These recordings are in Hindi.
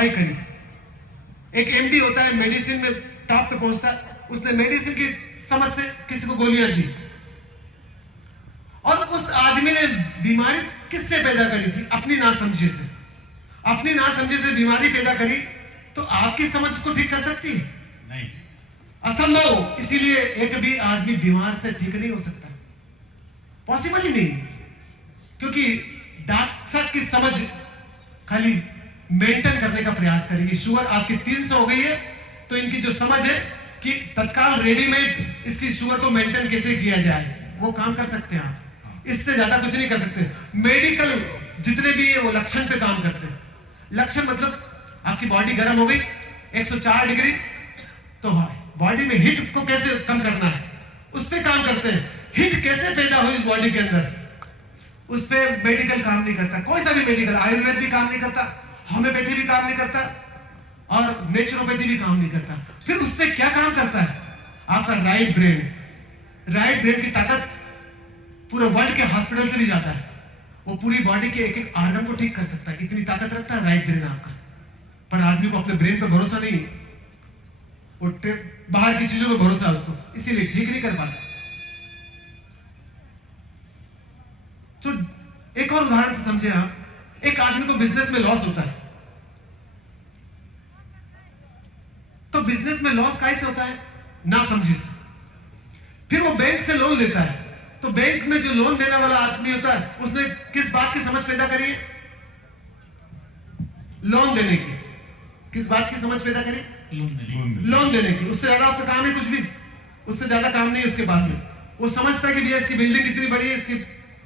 पढ़ाई करी, एक एमडी होता है, मेडिसिन में टॉप पे पहुंचता है, उसने मेडिसिन की समझ से किसी को गोलियां दी, और उस आदमी ने बीमारी किससे पैदा करी थी? अपनी नासमझी से। अपनी नासमझी से बीमारी पैदा करी, तो आपकी समझ उसको ठीक कर सकती है? नहीं, असंभव। इसीलिए एक भी आदमी बीमार से ठीक नहीं हो सकता, पॉसिबल ही नहीं, क्योंकि डॉक्टर की समझ खाली मेंटेन करने का प्रयास करेगी। शुगर आपकी 300 हो गई है, तो इनकी जो समझ है कि तत्काल रेडीमेड इसकी शुगर को मेंटेन कैसे किया जाए, वो काम कर सकते हैं आप, इससे ज्यादा कुछ नहीं कर सकते। मेडिकल जितने भी है वो लक्षण पे काम करते हैं। लक्षण मतलब आपकी बॉडी गर्म हो गई 104 डिग्री, तो बॉडी में हीट को कैसे कम करना है, उस पे काम करते हैं। हीट कैसे पैदा हुई इस बॉडी के अंदर, उस पे मेडिकल काम नहीं करता, कोई सा भी मेडिकल, आयुर्वेद भी काम नहीं करता, होम्योपैथी भी काम नहीं करता, और नेचुरोपैथी भी काम नहीं करता। फिर उस पे क्या काम करता है? आपका राइट ब्रेन। राइट ब्रेन की ताकत पूरे वर्ल्ड के हॉस्पिटल से भी जाता है, वो पूरी बॉडी के एक एक आर्गन को ठीक कर सकता है, इतनी ताकत रखता है राइट ब्रेन आपका। पर आदमी को अपने ब्रेन पे भरोसा नहीं है, वो बाहर की चीजों पे भरोसा है उसको, इसीलिए ठीक नहीं कर पाता। तो एक और उदाहरण से समझे आप, एक आदमी को बिजनेस में लॉस होता है, तो बिजनेस में लॉस कैसे होता है? ना समझी से। फिर वो बैंक से लोन लेता है, तो बैंक में जो लोन देने वाला आदमी होता है, उसने किस बात की समझ पैदा करी है? लोन देने की। किस बात की समझ पैदा करी? लोन देने की। उससे ज्यादा उसका काम है कुछ भी, उससे ज्यादा काम नहीं है उसके पास में। वो समझता है कि भैया इसकी बिल्डिंग कितनी बड़ी है,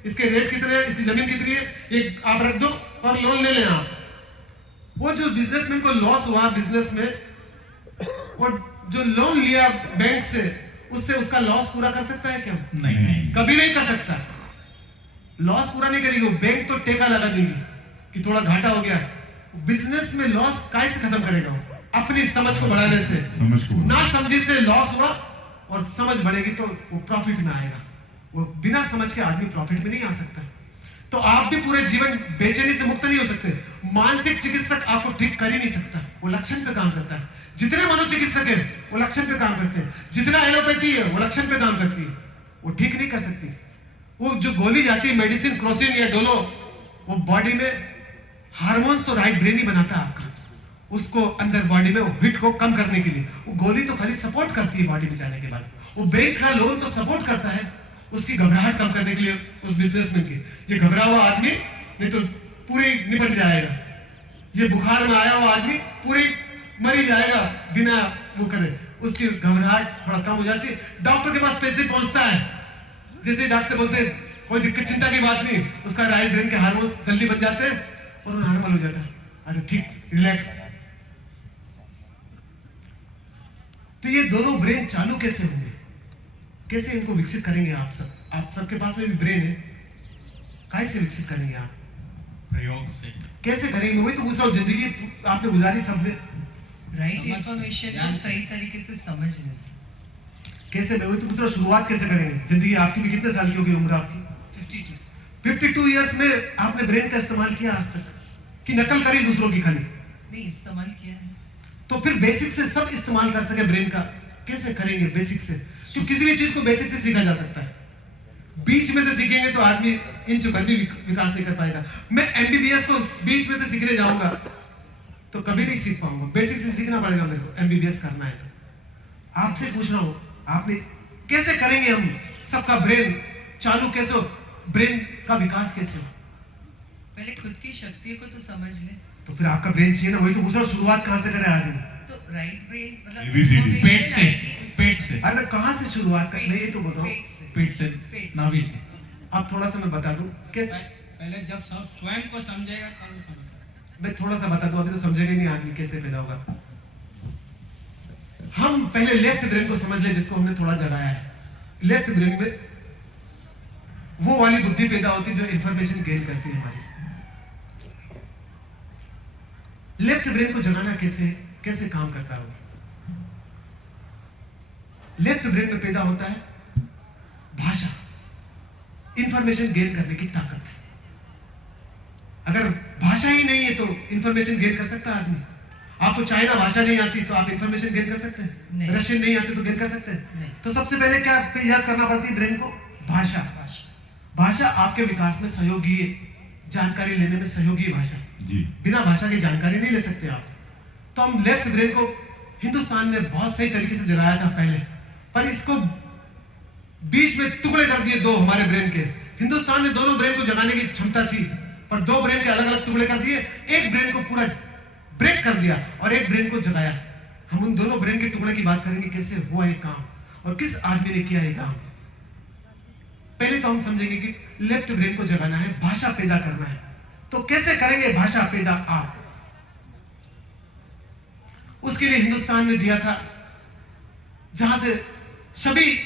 इसके रेट कितने हैं, इसकी जमीन कितनी है, ये आप रख दो और लोन ले लें आप। वो जो बिजनेसमैन को लॉस हुआ बिजनेस में, वो जो लोन लिया बैंक से, उससे उसका लॉस पूरा कर सकता है क्या? नहीं, कभी नहीं कर सकता। लॉस पूरा नहीं करेगी वो, बैंक तो टेका लगा देगी कि थोड़ा घाटा हो गया। बिजनेस में लॉस कैसे खत्म करेगा वो? अपनी समझ को बढ़ाने से। ना समझी से लॉस हुआ, और समझ बढ़ेगी तो वो प्रॉफिट में आएगा। वो बिना समझ के आदमी प्रॉफिट में नहीं आ सकता। तो आप भी पूरे जीवन बेचैनी से मुक्त नहीं हो सकते। मानसिक चिकित्सक आपको ठीक कर ही नहीं सकता, वो लक्षण पे काम करता है। जितने मनोचिकित्सक है वो लक्षण पे काम करते हैं, जितना एलोपैथी है वो लक्षण पे काम करती है, वो ठीक नहीं कर सकती। वो जो गोली जाती है मेडिसिन, क्रोसिन या डोलो, वो बॉडी में हार्मोन्स तो राइट ब्रेन ही बनाता है आपका, उसको अंदर बॉडी में हिट को कम करने के लिए। वो गोली तो खाली सपोर्ट करती है बॉडी में जाने के बाद। वो बैंक का लोन तो सपोर्ट करता है उसकी घबराहट कम करने के लिए, उस बिजनेसमैन की। ये घबरा हुआ आदमी नहीं तो पूरी निपट जाएगा, ये बुखार में आया हुआ आदमी पूरी मर ही जाएगा बिना वो करे। उसकी घबराहट थोड़ा कम हो जाती है, डॉक्टर के पास पैसे पहुंचता है। जैसे डॉक्टर बोलते हैं कोई दिक्कत चिंता की बात नहीं, उसका राइट ब्रेन के हार्मोन्स जल्दी बन जाते हैं और वो नॉर्मल हो जाता है, अरे ठीक, रिलैक्स। तो ये दोनों ब्रेन चालू कैसे होंगे, कैसे इनको विकसित करेंगे? आप सबके पास में भी ब्रेन है, कैसे विकसित करेंगे आप? प्रयोग से। कैसे करेंगे? वही तो पूछ रहा हूँ, जिंदगी आपने गुजारी सबने, राइट इंफॉर्मेशन को सही तरीके से समझने से। कैसे? मैं वही तो पूछ रहा हूँ, शुरुआत कैसे करेंगे? जिंदगी आपकी भी कितने साल की होगी उम्र आपकी? 52 ईयर्स में आपने ब्रेन का इस्तेमाल किया आज तक, कि नकल करी दूसरों की खाली? नहीं, इस्तेमाल किया है। तो फिर बेसिक से सब इस्तेमाल कर सके ब्रेन का, कैसे करेंगे बेसिक से? तो किसी भी चीज को बेसिक से सीखा जा सकता है, बीच में से सीखेंगे तो आदमी इंच भर भी विकास नहीं कर पाएगा। मैं एमबीबीएस को बीच में से सीखने जाऊंगा तो कभी नहीं सीख पाऊंगा, बेसिक से सीखना पड़ेगा मेरे को एमबीबीएस करना है तो। आपसे पूछ रहा हूं, आपने कैसे करेंगे हम सबका ब्रेन चालू, कैसे हो ब्रेन का विकास, कैसे हो? पहले खुद की शक्तियों को तो समझ ले। तो फिर आपका ब्रेन चाहिए ना, वही तो पूछ रहा हूं, शुरुआत कहां से करे आदमी? तो राइट ब्रेन मतलब ABCD, पेट से, पेट से। अरे कहां से शुरुआत कर, मैं ये तो बोल रहा हूँ, पेट से, नाभि से। आप थोड़ा सा मैं बता दूं कैसे? पहले जब सब स्वयं को समझेगा तब वो समझ सकता। मैं थोड़ा सा बता दूं, अभी तो समझेगा नहीं आदमी कैसे पैदा होगा। हम पहले लेफ्ट ब्रेन को समझ ले, जिसको हमने थोड़ा जगाया है। लेफ्ट ब्रेन में वो वाली बुद्धि पैदा होती है जो इंफॉर्मेशन गेन करती है हमारी। लेफ्ट ब्रेन को जगाना कैसे, कैसे काम करता है? लेफ्ट ब्रेन में पैदा होता है भाषा, इंफॉर्मेशन गेन करने की ताकत। अगर भाषा ही नहीं है तो इंफॉर्मेशन गेन कर सकता है आदमी? आपको चाइना भाषा नहीं आती तो आप इंफॉर्मेशन गेन कर सकते हैं? नहीं। रशियन नहीं आती तो गेन कर सकते हैं? नहीं। तो सबसे पहले क्या याद करना पड़ती है ब्रेन को? भाषा। भाषा आपके विकास में सहयोगी है, जानकारी लेने में सहयोगी है भाषा। जी। बिना भाषा की जानकारी नहीं ले सकते आप। तो हम लेफ्ट ब्रेन को हिंदुस्तान ने बहुत सही तरीके से जलाया था पहले, पर इसको बीच में टुकड़े कर दिए दो हमारे ब्रेन के। हिंदुस्तान ने दोनों ब्रेन को जगाने की क्षमता थी, पर दो ब्रेन के अलग अलग टुकड़े कर दिए, एक ब्रेन को पूरा ब्रेक कर दिया और एक ब्रेन को जगाया। हम उन दोनों ब्रेन के टुकड़े की बात करेंगे, कैसे हुआ ये काम और किस आदमी ने किया ये काम। पहले तो हम समझेंगे कि लेफ्ट ब्रेन को जगाना है, भाषा पैदा करना है। तो कैसे करेंगे भाषा पैदा आप? उसके लिए हिंदुस्तान ने दिया था जहां से सभी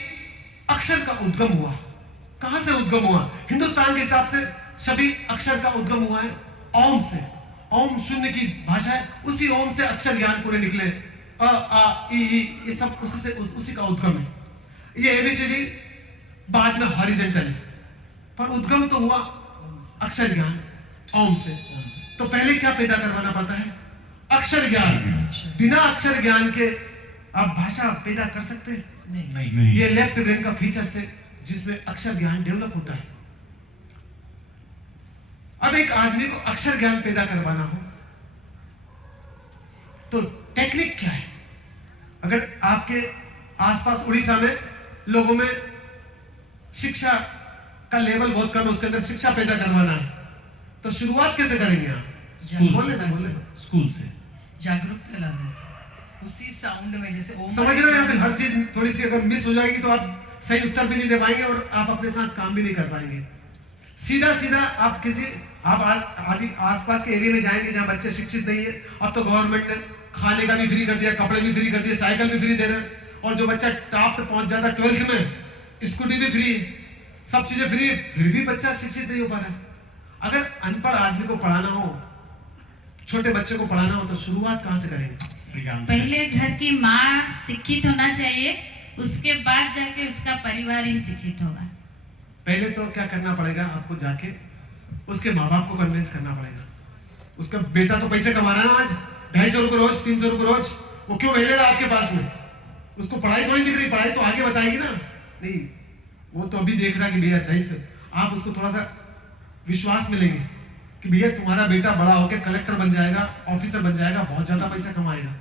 अक्षर का उद्गम हुआ। कहां से उद्गम हुआ? हिंदुस्तान के हिसाब से सभी अक्षर का उद्गम हुआ है ओम से। ओम शून्य की भाषा है, उसी ओम से अक्षर ज्ञान पूरे निकले। अ आ ई ये सब उसी का उद्गम है। ये एबीसीडी बाद में हॉरिजॉन्टल है, पर उद्गम तो हुआ अक्षर ज्ञान ओम से। तो पहले क्या पैदा करवाना पड़ता है? अक्षर ज्ञान। बिना अक्षर ज्ञान के आप भाषा पैदा कर सकते हैं? नहीं। नहीं। ये लेफ्ट ब्रेन का फीचर से जिसमें अक्षर ज्ञान डेवलप होता है। अब एक आदमी को अक्षर ज्ञान पैदा करवाना हो तो टेक्निक क्या है? अगर आपके आसपास उड़ीसा में लोगों में शिक्षा का लेवल बहुत कम है, उसके अंदर शिक्षा पैदा करवाना है, तो शुरुआत कैसे करेंगे आप? बोले तो बोले। स्कूल से जागरूकता लाने से, उसी साउंड में जैसे ओम समझ रहे हो? यहाँ पे हर चीज थोड़ी सी अगर मिस हो जाएगी तो आप सही उत्तर भी नहीं दे पाएंगे और आप अपने साथ काम भी नहीं कर पाएंगे। सीधा सीधा आप आदि आसपास के एरिया में जाएंगे जहां बच्चे शिक्षित नहीं है। अब तो गवर्नमेंट ने खाने का भी फ्री कर दिया, कपड़े भी फ्री कर दिए, साइकिल भी फ्री दे रहे हैं, और जो बच्चा टॉप पे पहुंच जाता है 12th में, स्कूटी भी फ्री है, सब चीजें फ्री है, फिर भी बच्चा शिक्षित नहीं हो पा रहा है। अगर अनपढ़ आदमी को पढ़ाना हो, छोटे बच्चे को पढ़ाना हो, तो शुरुआत कहां से करेंगे? पहले घर की माँ शिक्षित होना चाहिए, उसके बाद जाके उसका परिवार ही शिक्षित होगा। पहले तो क्या करना पड़ेगा आपको? जाके उसके माँ बाप को कन्विंस करना पड़ेगा। उसका बेटा तो पैसे कमा रहा है ना, आज 250 रुपए रोज, 300 रुपए रोज, वो क्यों भेजेगा आपके पास में? उसको पढ़ाई थोड़ी दिख रही, पढ़ाई तो आगे बताएगी ना। नहीं, वो तो अभी देख रहा कि भैया 250। आप उसको थोड़ा सा विश्वास मिलेंगे कि भैया तुम्हारा बेटा बड़ा होकर कलेक्टर बन जाएगा, ऑफिसर बन जाएगा, बहुत ज्यादा पैसा कमाएगा।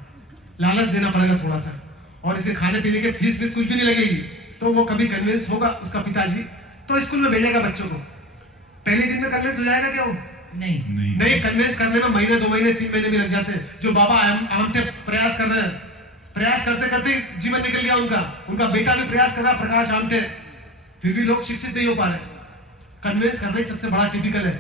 लालच देना पड़ेगा थोड़ा सा, और इसके खाने पीने के फीस कुछ भी नहीं लगेगी, तो वो कभी कन्विंस होगा उसका पिताजी, तो स्कूल में भेजेगा बच्चों को। पहले दिन में कन्विंस हो जाएगा क्या वो? नहीं, कन्विंस करने में महीने, 2 महीने, 3 महीने भी लग जाते हैं। जो बाबा आमते प्रयास कर रहे हैं, प्रयास करते करते जीवन निकल गया उनका बेटा भी प्रयास कर रहा, प्रकाश आमते, फिर भी लोग शिक्षित नहीं हो पा रहे। कन्विंस करना ही सबसे बड़ा टिपिकल है।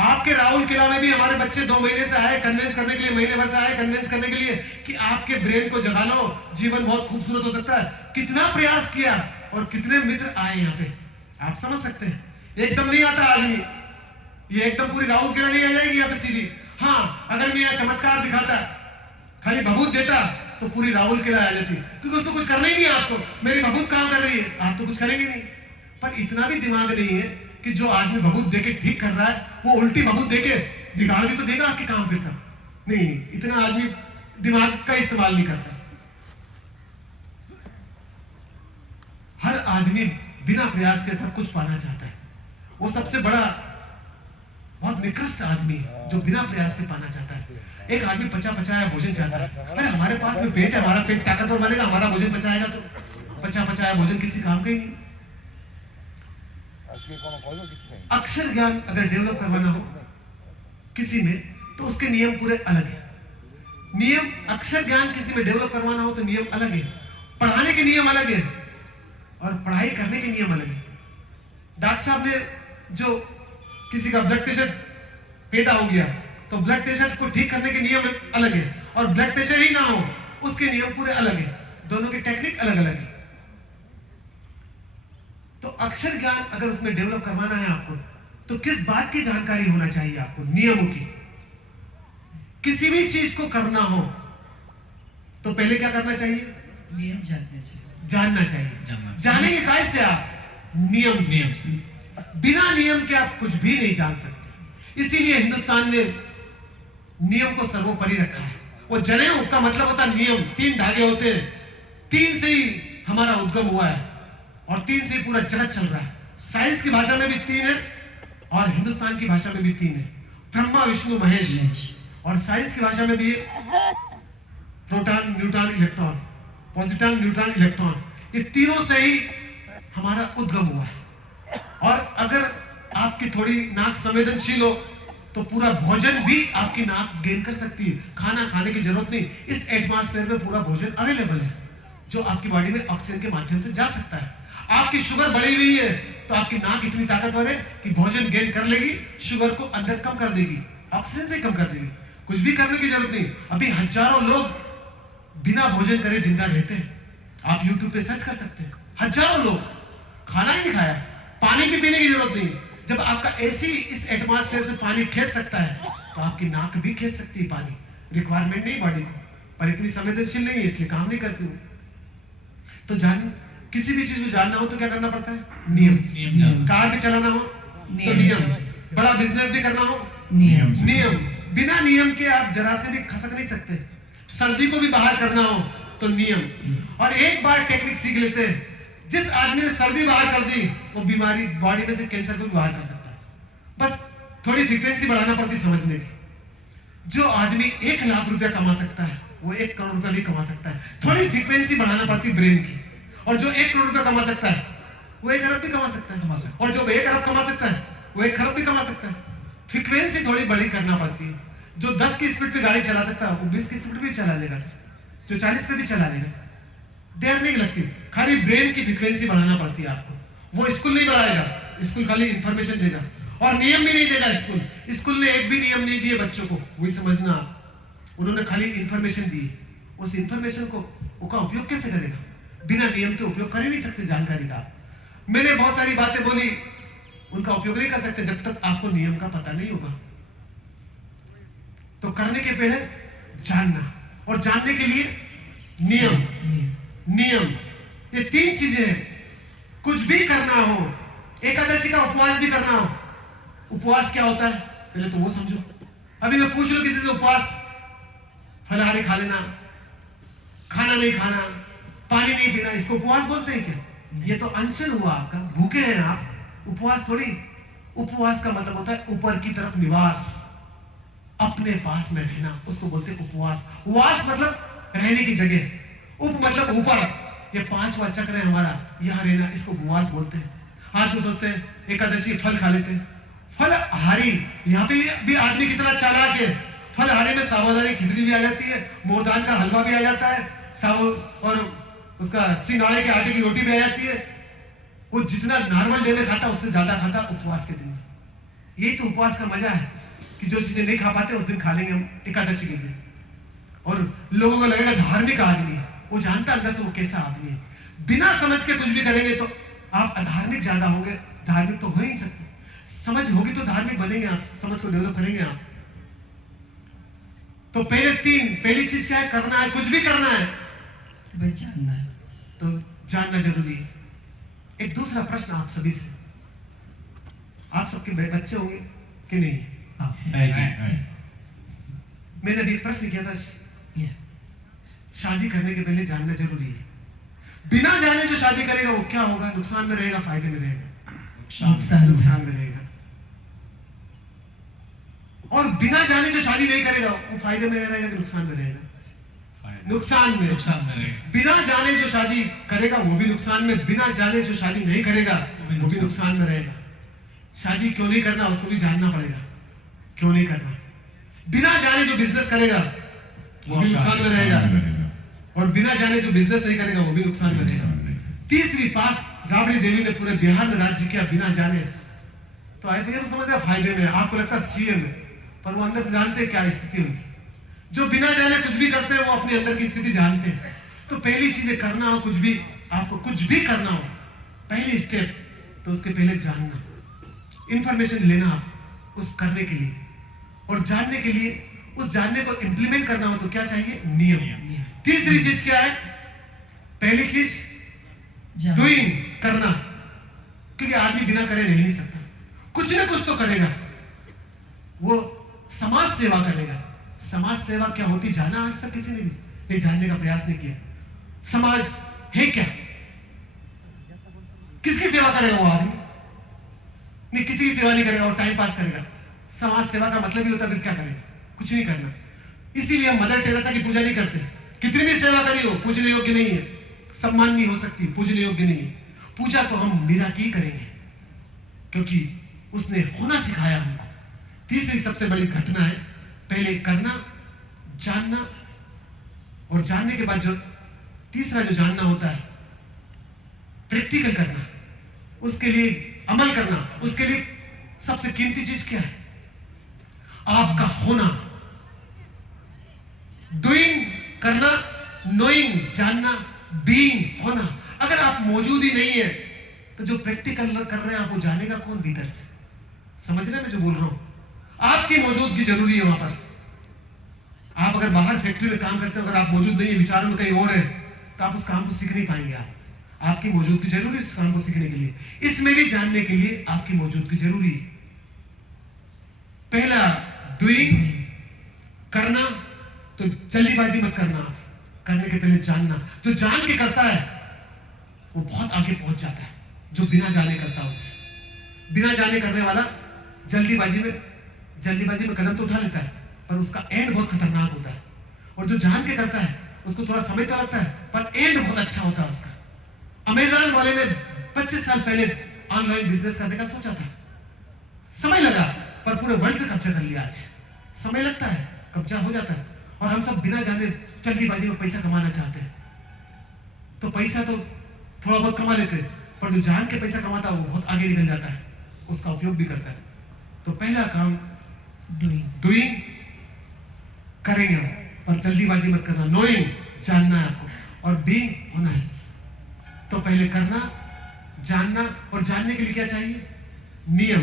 आपके राहुल किला में भी हमारे बच्चे 2 महीने से आए कन्विंस करने के लिए, महीने भर से आए कन्विंस करने के लिए कि आपके ब्रेन को जगा लो, जीवन बहुत खूबसूरत हो सकता है। कितना प्रयास किया और कितने मित्र आए यहाँ पे, आप समझ सकते हैं। एकदम नहीं आता आदमी, ये एकदम पूरी राहुल किला नहीं आ जाएगी यहाँ पे सीधी। हाँ, अगर मैं यहाँ चमत्कार दिखाता, खाली भभूत देता, तो पूरी राहुल किला आ जाती, क्योंकि उसको कुछ करना ही नहीं है। आपको मेरी भभूत काम कर रही है, आप तो कुछ करेंगे नहीं। पर इतना भी दिमाग नहीं है कि जो आदमी भभूत देके ठीक कर रहा है, वो उल्टी भभूत देके बिगाड़ भी तो देगा आपके काम पे सब। नहीं, इतना आदमी दिमाग का इस्तेमाल नहीं करता। हर आदमी बिना प्रयास के सब कुछ पाना चाहता है। वो सबसे बड़ा बहुत निकृष्ट आदमी है जो बिना प्रयास से पाना चाहता है। एक आदमी पचाया भोजन चाहता है। अरे हमारे पास में पेट है, हमारा पेट ताकतवर बनेगा, हमारा भोजन पचाएगा, तो पचाया भोजन किसी काम का ही नहीं। अक्षर ज्ञान अगर डेवलप करवाना हो किसी में, तो उसके नियम पूरे अलग है। नियम, अक्षर ज्ञान किसी में डेवलप करवाना हो तो नियम अलग है, पढ़ाने के नियम अलग है और पढ़ाई करने के नियम अलग है। डॉक्टर साहब ने जो किसी का ब्लड प्रेशर पैदा हो गया, तो ब्लड प्रेशर को ठीक करने के नियम अलग है, और ब्लड प्रेशर ही ना हो उसके नियम पूरे अलग है। दोनों की टेक्निक अलग अलग है। तो अक्षर ज्ञान अगर उसमें डेवलप करवाना है आपको, तो किस बात की जानकारी होना चाहिए आपको? नियमों की। किसी भी चीज को करना हो तो पहले क्या करना चाहिए? नियम जानना चाहिए। जानेंगे कैसे आप? नियम से। बिना नियम के आप कुछ भी नहीं जान सकते। इसीलिए हिंदुस्तान ने नियम को सर्वोपरि रखा है वो जनेऊ का मतलब होता है नियम, 3 धागे होते हैं, 3 से ही हमारा उद्गम हुआ है और 3 से ही पूरा जगत चल रहा है। साइंस की भाषा में भी 3 है और हिंदुस्तान की भाषा में भी 3 है, ब्रह्मा विष्णु महेश। और साइंस की भाषा में भी proton neutron electron, positron neutron electron, ये तीनों से ही हमारा उद्गम हुआ है। और अगर आपकी थोड़ी नाक संवेदनशील हो तो पूरा भोजन भी आपकी नाक गेन कर सकती है, खाना खाने की जरूरत नहीं, इस एटमॉस्फेयर में पूरा भोजन अवेलेबल है जो आपकी बॉडी में ऑक्सीजन के माध्यम से जा सकता है। आपकी शुगर बढ़ी हुई है तो आपकी नाक इतनी ताकतवर है कि भोजन गेन कर लेगी, शुगर को अंदर कम कर देगी, ऑक्सीजन से कम कर देगी, कुछ भी करने की जरूरत नहीं। अभी हजारों लोग बिना भोजन करे जिंदा रहते हैं, आप YouTube पे सर्च कर सकते हैं, हजारों लोग खाना ही नहीं खाया, पानी भी पीने की जरूरत नहीं। जब आपका एसी इस एटमॉस्फेयर से पानी खींच सकता है तो आपकी नाक भी खींच सकती है पानी, रिक्वायरमेंट नहीं बॉडी को, पर इतनी संवेदनशील नहीं है इसलिए काम नहीं करती हूँ। तो किसी भी चीज को जानना हो तो क्या करना पड़ता है? नियम। कार भी चलाना हो तो नियम, बड़ा बिजनेस भी करना हो नियम। बिना नियम के आप जरा से भी खसक नहीं सकते। सर्दी को भी बाहर करना हो तो नियम। और एक बार टेक्निक सीख लेते हैं, जिस आदमी ने सर्दी बाहर कर दी वो बीमारी बॉडी में से कैंसर को भी बाहर कर सकता है। बस थोड़ी फ्रीक्वेंसी बढ़ाना पड़ती समझने की। जो आदमी 1 लाख रुपया कमा सकता है वो 1 करोड़ रुपया भी कमा सकता है, थोड़ी फ्रीक्वेंसी बढ़ाना पड़ती ब्रेन की। और जो 1 करोड़ रुपया कमा सकता है वो 1 अरब भी कमा सकता है, और जो 1 अरब कमा सकता है वो 1 खरब भी कमा सकता है। फ्रीक्वेंसी थोड़ी बड़ी करना पड़ती है। जो 10 की स्पीड पे गाड़ी चला सकता है वो 20 की स्पीड पे चला लेगा, जो 40 पे भी चला लेगा, देर नहीं लगती। खाली ब्रेन की फ्रीक्वेंसी बढ़ाना पड़ती है आपको। वो स्कूल नहीं बढ़ाएगा, स्कूल खाली इंफॉर्मेशन देगा और नियम भी नहीं देगा। स्कूल ने एक भी नियम नहीं दिए बच्चों को, वही समझना आप। उन्होंने खाली इंफॉर्मेशन दी, उस इंफॉर्मेशन को उसका उपयोग कैसे करेगा? बिना नियम के उपयोग कर ही नहीं सकते जानकारी का। मैंने बहुत सारी बातें बोली, उनका उपयोग नहीं कर सकते जब तक आपको नियम का पता नहीं होगा। तो करने के पहले जानना, और जानने के लिए नियम, ये 3 चीजें हैं। कुछ भी करना हो, एकादशी का उपवास भी करना हो, उपवास क्या होता है पहले तो वो समझो। अभी मैं पूछ लूं किसी से, उपवास फलाहारी खा लेना, खाना नहीं खाना, पानी नहीं पीना, इसको उपवास बोलते हैं क्या? ये तो अनशन हुआ आपका, भूखे हैं आप, उपवास थोड़ी। उपवास का मतलब होता है ऊपर की तरफ निवास, अपने पास में रहना, उसको बोलते हैं उपवास। वास मतलब रहने की जगह, उप मतलब ऊपर, ये 5वां चक्र है हमारा, यहां रहना, इसको उपवास बोलते हैं। आज तो सोचते हैं एकादशी फल खा लेते हैं, फलहारी। यहाँ पे भी आदमी कितना चालाक है, फलहारी में साबूदाने की खिचड़ी भी आ जाती है, मोरदान का हलवा भी आ जाता है, और उसका सिंगाड़े के आटे की रोटी भी आ जाती है। वो जितना नॉर्मल डे में खाता उससे ज्यादा खाता उपवास के दिन। यही तो उपवास का मजा है कि जो चीजें नहीं खा पाते उस दिन खा लेंगे हम एकादशी के लिए। और लोगों को लगेगा धार्मिक आदमी है, वो जानता अंदर से वो कैसा आदमी है। बिना समझ के कुछ भी करेंगे तो आप अधार्मिक ज्यादा होंगे, धार्मिक तो हो ही नहीं सकते। समझ होगी तो धार्मिक बनेंगे आप, समझ को डेवलप करेंगे आप। तो पहली चीज क्या है? करना है, कुछ भी करना है जानना है, तो जानना जरूरी है। एक दूसरा प्रश्न आप सभी से, आप सबके बच्चे होंगे कि नहीं? मैंने अभी एक प्रश्न किया था, शादी करने के पहले जानना जरूरी है। बिना जाने जो शादी करेगा वो क्या होगा? नुकसान में रहेगा, फायदे में रहेगा? नुकसान में रहेगा। और बिना जाने जो शादी नहीं करेगा वो फायदे में रहेगा कि नुकसान में रहेगा? नुकसान में रहेगा। बिना जाने जो शादी करेगा वो भी नुकसान में, बिना जाने जो शादी नहीं करेगा वो भी नुकसान में रहेगा। शादी क्यों नहीं करना उसको भी जानना पड़ेगा, क्यों नहीं करना। बिना जाने जो बिजनेस करेगा वो भी नुकसान में रहेगा, और बिना जाने जो बिजनेस नहीं करेगा वो भी नुकसान में रहेगा। तीसरी पास राबड़ी देवी ने पूरे बिहार में राज्य किया बिना जाने, तो आईपीएल समझते फायदे में, आपको लगता है सीएम है, पर वो अंदर से जानते हैं क्या स्थिति उनकी। जो बिना जाने कुछ भी करते हैं वो अपने अंदर की स्थिति जानते हैं। तो पहली चीजें करना हो, कुछ भी आपको कुछ भी करना हो, पहली स्टेप तो उसके पहले जानना, इंफॉर्मेशन लेना उस करने के लिए, और जानने के लिए उस जानने को इंप्लीमेंट करना हो तो क्या चाहिए? नियम। तीसरी चीज क्या है? पहली चीज डूइंग, करना, क्योंकि आदमी बिना करे रह नहीं सकता, कुछ ना कुछ तो करेगा। वो समाज सेवा करेगा, समाज सेवा क्या होती जाना आज तक किसी ने नहीं जानने का प्रयास नहीं किया। समाज है क्या? किसकी सेवा करेगा वो आदमी? नहीं, किसी की सेवा नहीं करेगा और टाइम पास करेगा। समाज सेवा का मतलब ही होता है फिर क्या करेगा? कुछ नहीं करना। इसीलिए हम मदर टेरेसा की पूजा नहीं करते। कितनी भी सेवा करी हो पूजने योग्य नहीं है, सम्माननीय हो सकती, पूजने योग्य नहीं है। पूजा तो हम मीरा की ही करेंगे क्योंकि उसने होना सिखाया हमको। तीसरी सबसे बड़ी घटना है पहले करना, जानना, और जानने के बाद जो तीसरा जो जानना होता है प्रैक्टिकल करना, उसके लिए अमल करना। उसके लिए सबसे कीमती चीज क्या है? आपका होना। डूइंग करना, नोइंग जानना, बीइंग होना। अगर आप मौजूद ही नहीं है तो जो प्रैक्टिकल कर रहे हैं आप वो जानेगा कौन भीतर से? समझ रहे हैं मैं जो बोल रहा हूं? आपकी मौजूदगी जरूरी है वहां पर। आप अगर बाहर फैक्ट्री में काम करते हो, अगर आप मौजूद नहीं है, विचारों में कहीं और है, तो आप उस काम को सीख नहीं पाएंगे। आपकी मौजूदगी जरूरी है इस काम को सीखने के लिए। इसमें भी जानने के लिए आपकी मौजूदगी जरूरी है। पहला डूइंग करना, तो जल्दीबाजी मत करना। आप करने के पहले जानना। जो जान के करता है वो बहुत आगे पहुंच जाता है। जो बिना जाने करता है उससे, बिना जाने करने वाला जल्दीबाजी में कदम तो उठा लेता है पर उसका एंड बहुत खतरनाक होता है। और जो जान के करता है उसको थोड़ा समय तो लगता है पर एंड बहुत अच्छा होता है उसका। अमेज़न वाले ने 25 साल पहले ऑनलाइन बिजनेस करने का सोचा था, समय लगा पर पूरे वर्ल्ड पे कब्जा कर लिया। आज समय लगता है, कब्जा हो जाता है। और हम सब बिना जाने जल्दीबाजी में पैसा कमाना चाहते हैं। तो पैसा तो थोड़ा बहुत कमा लेते हैं पर जो जान के पैसा कमाता है वो बहुत आगे निकल जाता है, उसका उपयोग भी करता है। तो पहला काम डूइंग करेंगे हम, पर जल्दीबाजी मत करना। नोइंग जानना है आपको, और बीइंग होना है। तो पहले करना, जानना, और जानने के लिए क्या चाहिए? नियम।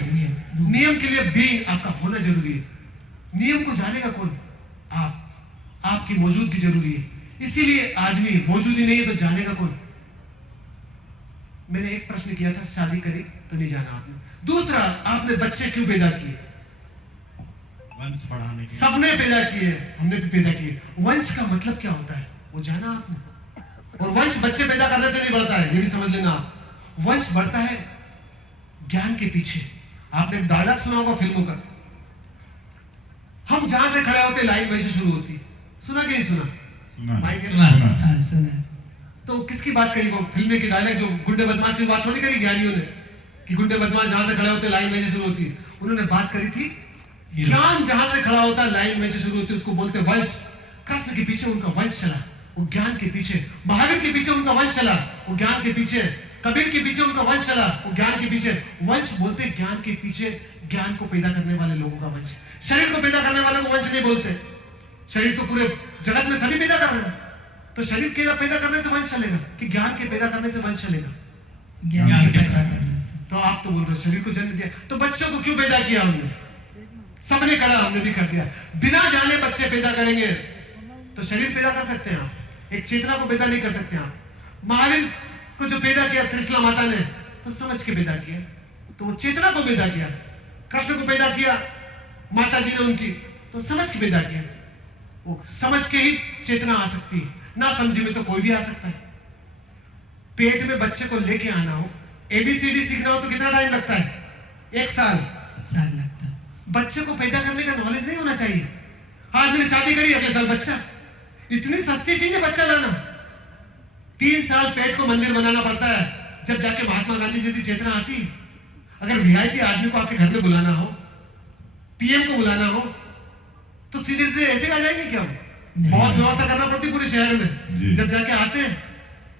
नियम के लिए बीइंग आपका होना जरूरी है। नियम को जानेगा कौन? आप। आपकी मौजूदगी जरूरी है। इसीलिए आदमी मौजूद ही नहीं है तो जानेगा कौन? मैंने एक प्रश्न किया था, शादी करी तो नहीं जाना आपने। दूसरा, आपने बच्चे क्यों पैदा किए? वंश बढ़ाने के लिए। सबने पैदा किए, हमने भी पैदा किए। वंश का मतलब क्या होता है वो जाना आपने। और वंश बच्चे पैदा करने से नहीं बढ़ता है, ये भी समझ लेना आप। वंश बढ़ता है ज्ञान के पीछे। आपने एक डायलॉग सुना होगा फिल्मों का, हम जहां से खड़े होते लाइन वैसे शुरू होती है। सुना कि नहीं सुना? माइक है? सुना। सुना। तो किसकी बात करी? वो फिल्म की डायलॉग जो गुंडे बदमाश की बात थोड़ी करी ज्ञानियों ने कि गुंडे बदमाश जहां से खड़े होते लाइन वैसे शुरू होती है। उन्होंने बात करी थी ज्ञान जहां से खड़ा होता लाइन वैसे शुरू होती है, उसको बोलते वंश। कृष्ण के पीछे उनका वंश चला, वो ज्ञान के पीछे। महावीर के पीछे उनका वंश चला, वो ज्ञान के पीछे। कबीर के पीछे उनका वंश चला, वो ज्ञान के पीछे। वंश बोलते ज्ञान के पीछे, ज्ञान को पैदा करने वाले लोगों का वंश। शरीर को पैदा करने वाले को वंश नहीं बोलते। शरीर तो पूरे जगत में सभी पैदा कर रहे हैं, तो शरीर के पैदा करने से वंश चलेगा कि ज्ञान के पैदा करने से वंश चलेगा? ज्ञान के पैदा करने से। तो आप तो बोल रहे हो शरीर को जन्म दिया, तो बच्चों को क्यों पैदा किया हमने? सबने करा, हमने भी कर दिया। बिना जाने बच्चे पैदा करेंगे तो शरीर पैदा कर सकते हैं आप, एक चेतना को पैदा नहीं कर सकते आप। महावीर को जो पैदा किया त्रिशला माता ने, तो समझ के पैदा किया, तो वो चेतना को पैदा किया। कृष्ण को पैदा किया माता जी ने उनकी, तो समझ के पैदा किया। वो समझ के ही चेतना आ सकती है, ना समझे में तो कोई भी आ सकता है। पेट में बच्चे को लेके आना हो, ABCD सीखना हो तो कितना टाइम लगता है? 1 साल लगता है। बच्चे को पैदा करने का नॉलेज नहीं होना चाहिए। आज मैंने शादी करी, अगले साल बच्चा। इतनी सस्ती चीज है बच्चा लाना। 3 साल पेट को मंदिर बनाना पड़ता है, जब जाके महात्मा गांधी जैसी चेतना आती है। अगर VIP आदमी को आपके घर में बुलाना हो, PM को बुलाना हो, तो सीधे से ऐसे आ जाएंगे क्या? बहुत व्यवस्था करना पड़ती पूरे शहर में। जब जाके आते हैं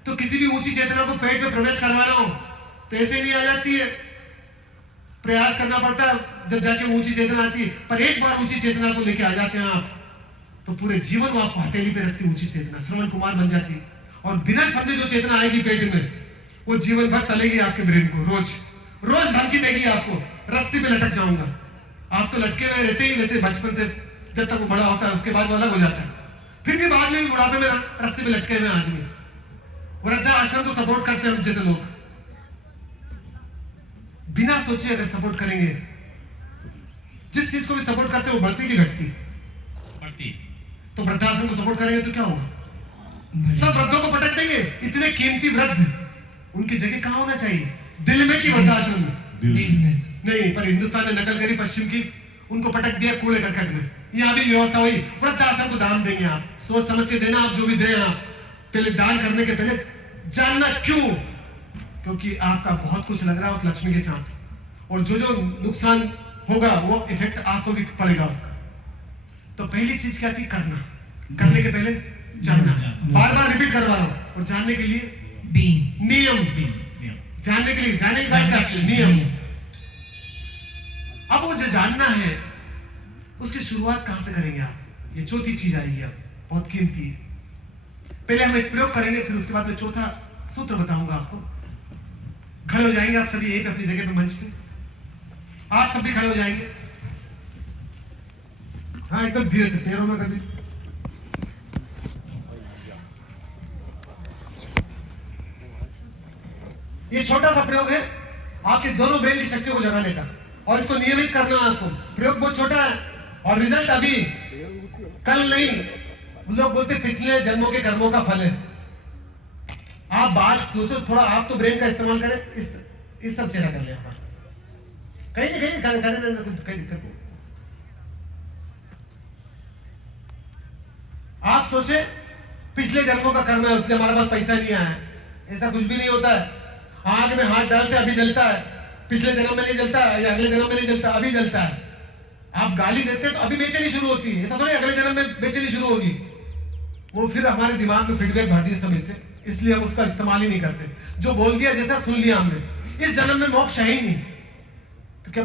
तो किसी भी ऊंची चेतना को पेट में प्रवेश करवाना हो तो ऐसे नहीं आ जाती है, प्रयास करना पड़ता है जब जाके ऊंची चेतना आती है। पर एक बार ऊंची चेतना को लेके आ जाते हैं आप, तो पूरे जीवन वो आपको हथेली पे रखती ऊंची चेतना, श्रवण कुमार बन जाती है। और बिना समझे जो चेतना आएगी पेट में, वो जीवन भर तलेगी आपके ब्रेन को। रोज रोज धमकी देगी आपको, रस्सी पे लटक जाऊंगा। आप तो लटके हुए रहते ही वैसे बचपन से, जब तक वो बड़ा होता है उसके बाद वो अलग हो जाता है। फिर भी बाद में भी बुढ़ापे में रस्सी पे लटके हुए आदमी। वृद्धा आश्रम को सपोर्ट करते हैं हम जैसे लोग, बिना सोचे अगर सपोर्ट करेंगे, जिस चीज को भी सपोर्ट करते हैं वो बढ़ती की घटती? 50. तो वृद्धाश्रम को सपोर्ट करेंगे तो क्या होगा? सब वृद्धों को पटक देंगे। इतने कीमती वृद्ध, उनकी जगह कहां होना चाहिए? दिल में कि वृद्धाश्रम में? दिल में। नहीं, पर हिंदुस्तान ने नकल करी पश्चिम की, उनको पटक दिया कूड़े करकट में। यहाँ भी व्यवस्था हुई, वृद्धाश्रम को दान देंगे आप, सोच समझ के देना, आप जो भी दें आप पहले दान करने के पहले जानना क्यों, क्योंकि आपका बहुत कुछ लग रहा है उस लक्ष्मी के साथ, और जो जो नुकसान होगा वो इफेक्ट आपको भी पड़ेगा उसका। तो पहली चीज क्या थी? करना। करने के पहले जानना। बार बार रिपीट करवा रहा हूं। और जानने के लिए Being. नियम। जानने के लिए, जाने के बाद नियम। अब वो जो जानना है उसकी शुरुआत कहां से करेंगे आप? ये चौथी चीज आएगी, अब बहुत कीमती है। पहले हम एक प्रयोग करेंगे, फिर उसके बाद में चौथा सूत्र बताऊंगा आपको। खड़े हो जाएंगे आप सभी एक अपनी जगह पे, मंच पे आप सब भी खड़े हो जाएंगे। हाँ, एकदम धीरे से, पैरों में कभी। ये छोटा सा प्रयोग है आपके दोनों ब्रेन की शक्तियों को जगाने का, और इसको नियमित करना है आपको। प्रयोग बहुत छोटा है और रिजल्ट अभी कल नहीं। लोग बोलते पिछले जन्मों के कर्मों का फल है। आप बात सोचो थोड़ा, आप तो ब्रेन का इस्तेमाल करें। इस सब चेहरा कर ले, कहीं नहीं कहीं कहीं कोई दिक्कत नहीं। आप सोचे पिछले जन्मों का कर्म है, उसलिए हमारे पास पैसा नहीं आया। ऐसा कुछ भी नहीं होता है। आग में हाथ डालते अभी जलता है, पिछले जन्म में नहीं जलता या अगले जन्म में नहीं जलता, अभी जलता है। आप गाली देते तो अभी बेचैनी शुरू होती है, ऐसा थोड़ी अगले जन्म में बेचैनी शुरू होगी। वो फिर हमारे दिमाग में फीडबैक भरती है समय से, इसलिए हम उसका इस्तेमाल ही नहीं करते। जो बोल दिया जैसा सुन लिया हमने, इस जन्म में मोक्ष है ही नहीं, तो क्या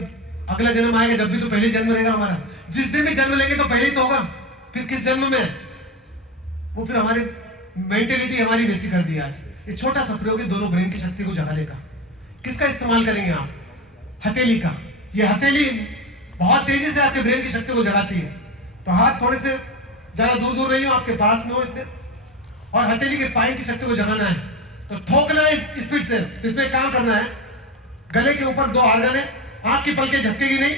अगला जन्म आएगा जब भी तो पहले जन्म रहेगा हमारा। जिस दिन भी जन्म लेंगे तो पहले ही तो होगा, फिर किस जन्म में? वो फिर हमारी मेंटेलिटी हमारी वैसी कर दी आज। ये छोटा सा प्रयोग है दोनों ब्रेन की शक्ति को जगाने का। किसका इस्तेमाल करेंगे आप? हथेली का। ये हथेली बहुत तेजी से आपके ब्रेन की शक्ति को जगाती है। तो हाथ थोड़े से ज्यादा दूर दूर नहीं हो, आपके पास में हो इतने, और हथेली के पॉइंट की शक्ति को जगाना है। तो ठोकना है स्पीड से। तो इसमें काम करना है, गले के ऊपर 2 आर्गन है, आंख की पलकें झपकेगी नहीं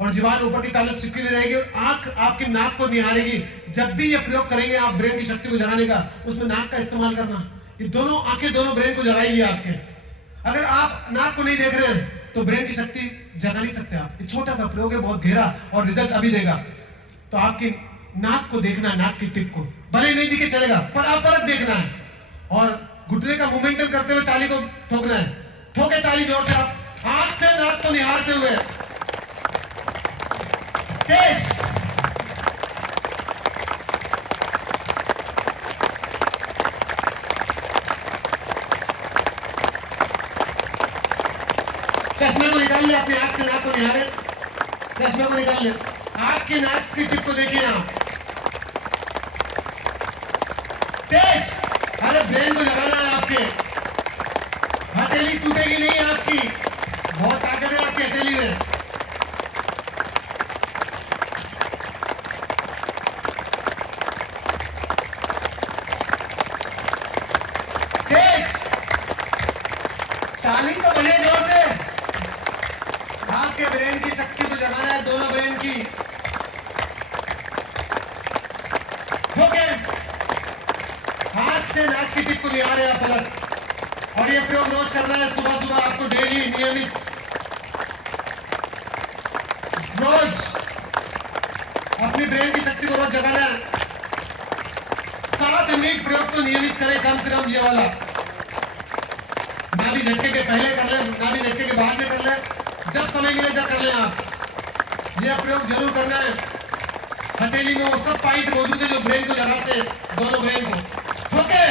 और जीवान ऊपर की तालुक चिपकी नहीं रहेगी, आंख आपकी नाक को निहारेगी। जब भी ये प्रयोग करेंगे आप ब्रेन की शक्ति को जगाने का, उसमें नाक का इस्तेमाल करना। ये दोनों आंखें दोनों ब्रेन को जगाएगी आपके। अगर आप नाक को नहीं देख रहे हैं तो ब्रेन की शक्ति जगा नहीं सकते आप। ये छोटा सा प्रयोग है, बहुत गहरा, और रिजल्ट अभी देगा। तो आपकी नाक को देखना है, नाक की टिप को, भले नहीं दिखे चलेगा, पर आप परत देखना है, और घुटने का मोमेंटम करते हुए ताली को ठोकना है। ठोके ताली जोर से, आप आंख से नाक को निहारते हुए तेज। चश्मे को निकाल ले, अपनी आंख से नाक को निहारे, चश्मे को निकाल ले, आपकी नाक की टिप को देखिए आप, तेज। अरे ब्रेन को जगाना है आपके, हथेली टूटेगी नहीं आपकी, बहुत ताकत है आपकी हथेली में। तेज ताली तो बजे जोर से। आपके ब्रेन की शक्ति को जगाना है, दोनों ब्रेन की। ओके, हाथ से नाक की टिप को निहारे आप अलग। और ये प्रयोग रोज करना है, सुबह सुबह आपको, डेली नियमित रोज अपनी ब्रेन की शक्ति को रोज जगाना है। 7 मिनट प्रयोग तो नियमित करें कम से कम, ये वाला। नाभि झटके के पहले कर ले, नाभि झटके के बाद में कर ले, जब समय मिले जब कर लें आप। यह प्रयोग जरूर करना है। हथेली में वो सब पॉइंट मौजूद है जो ब्रेन को जगाते हैं, दोनों ब्रेन को। ओके,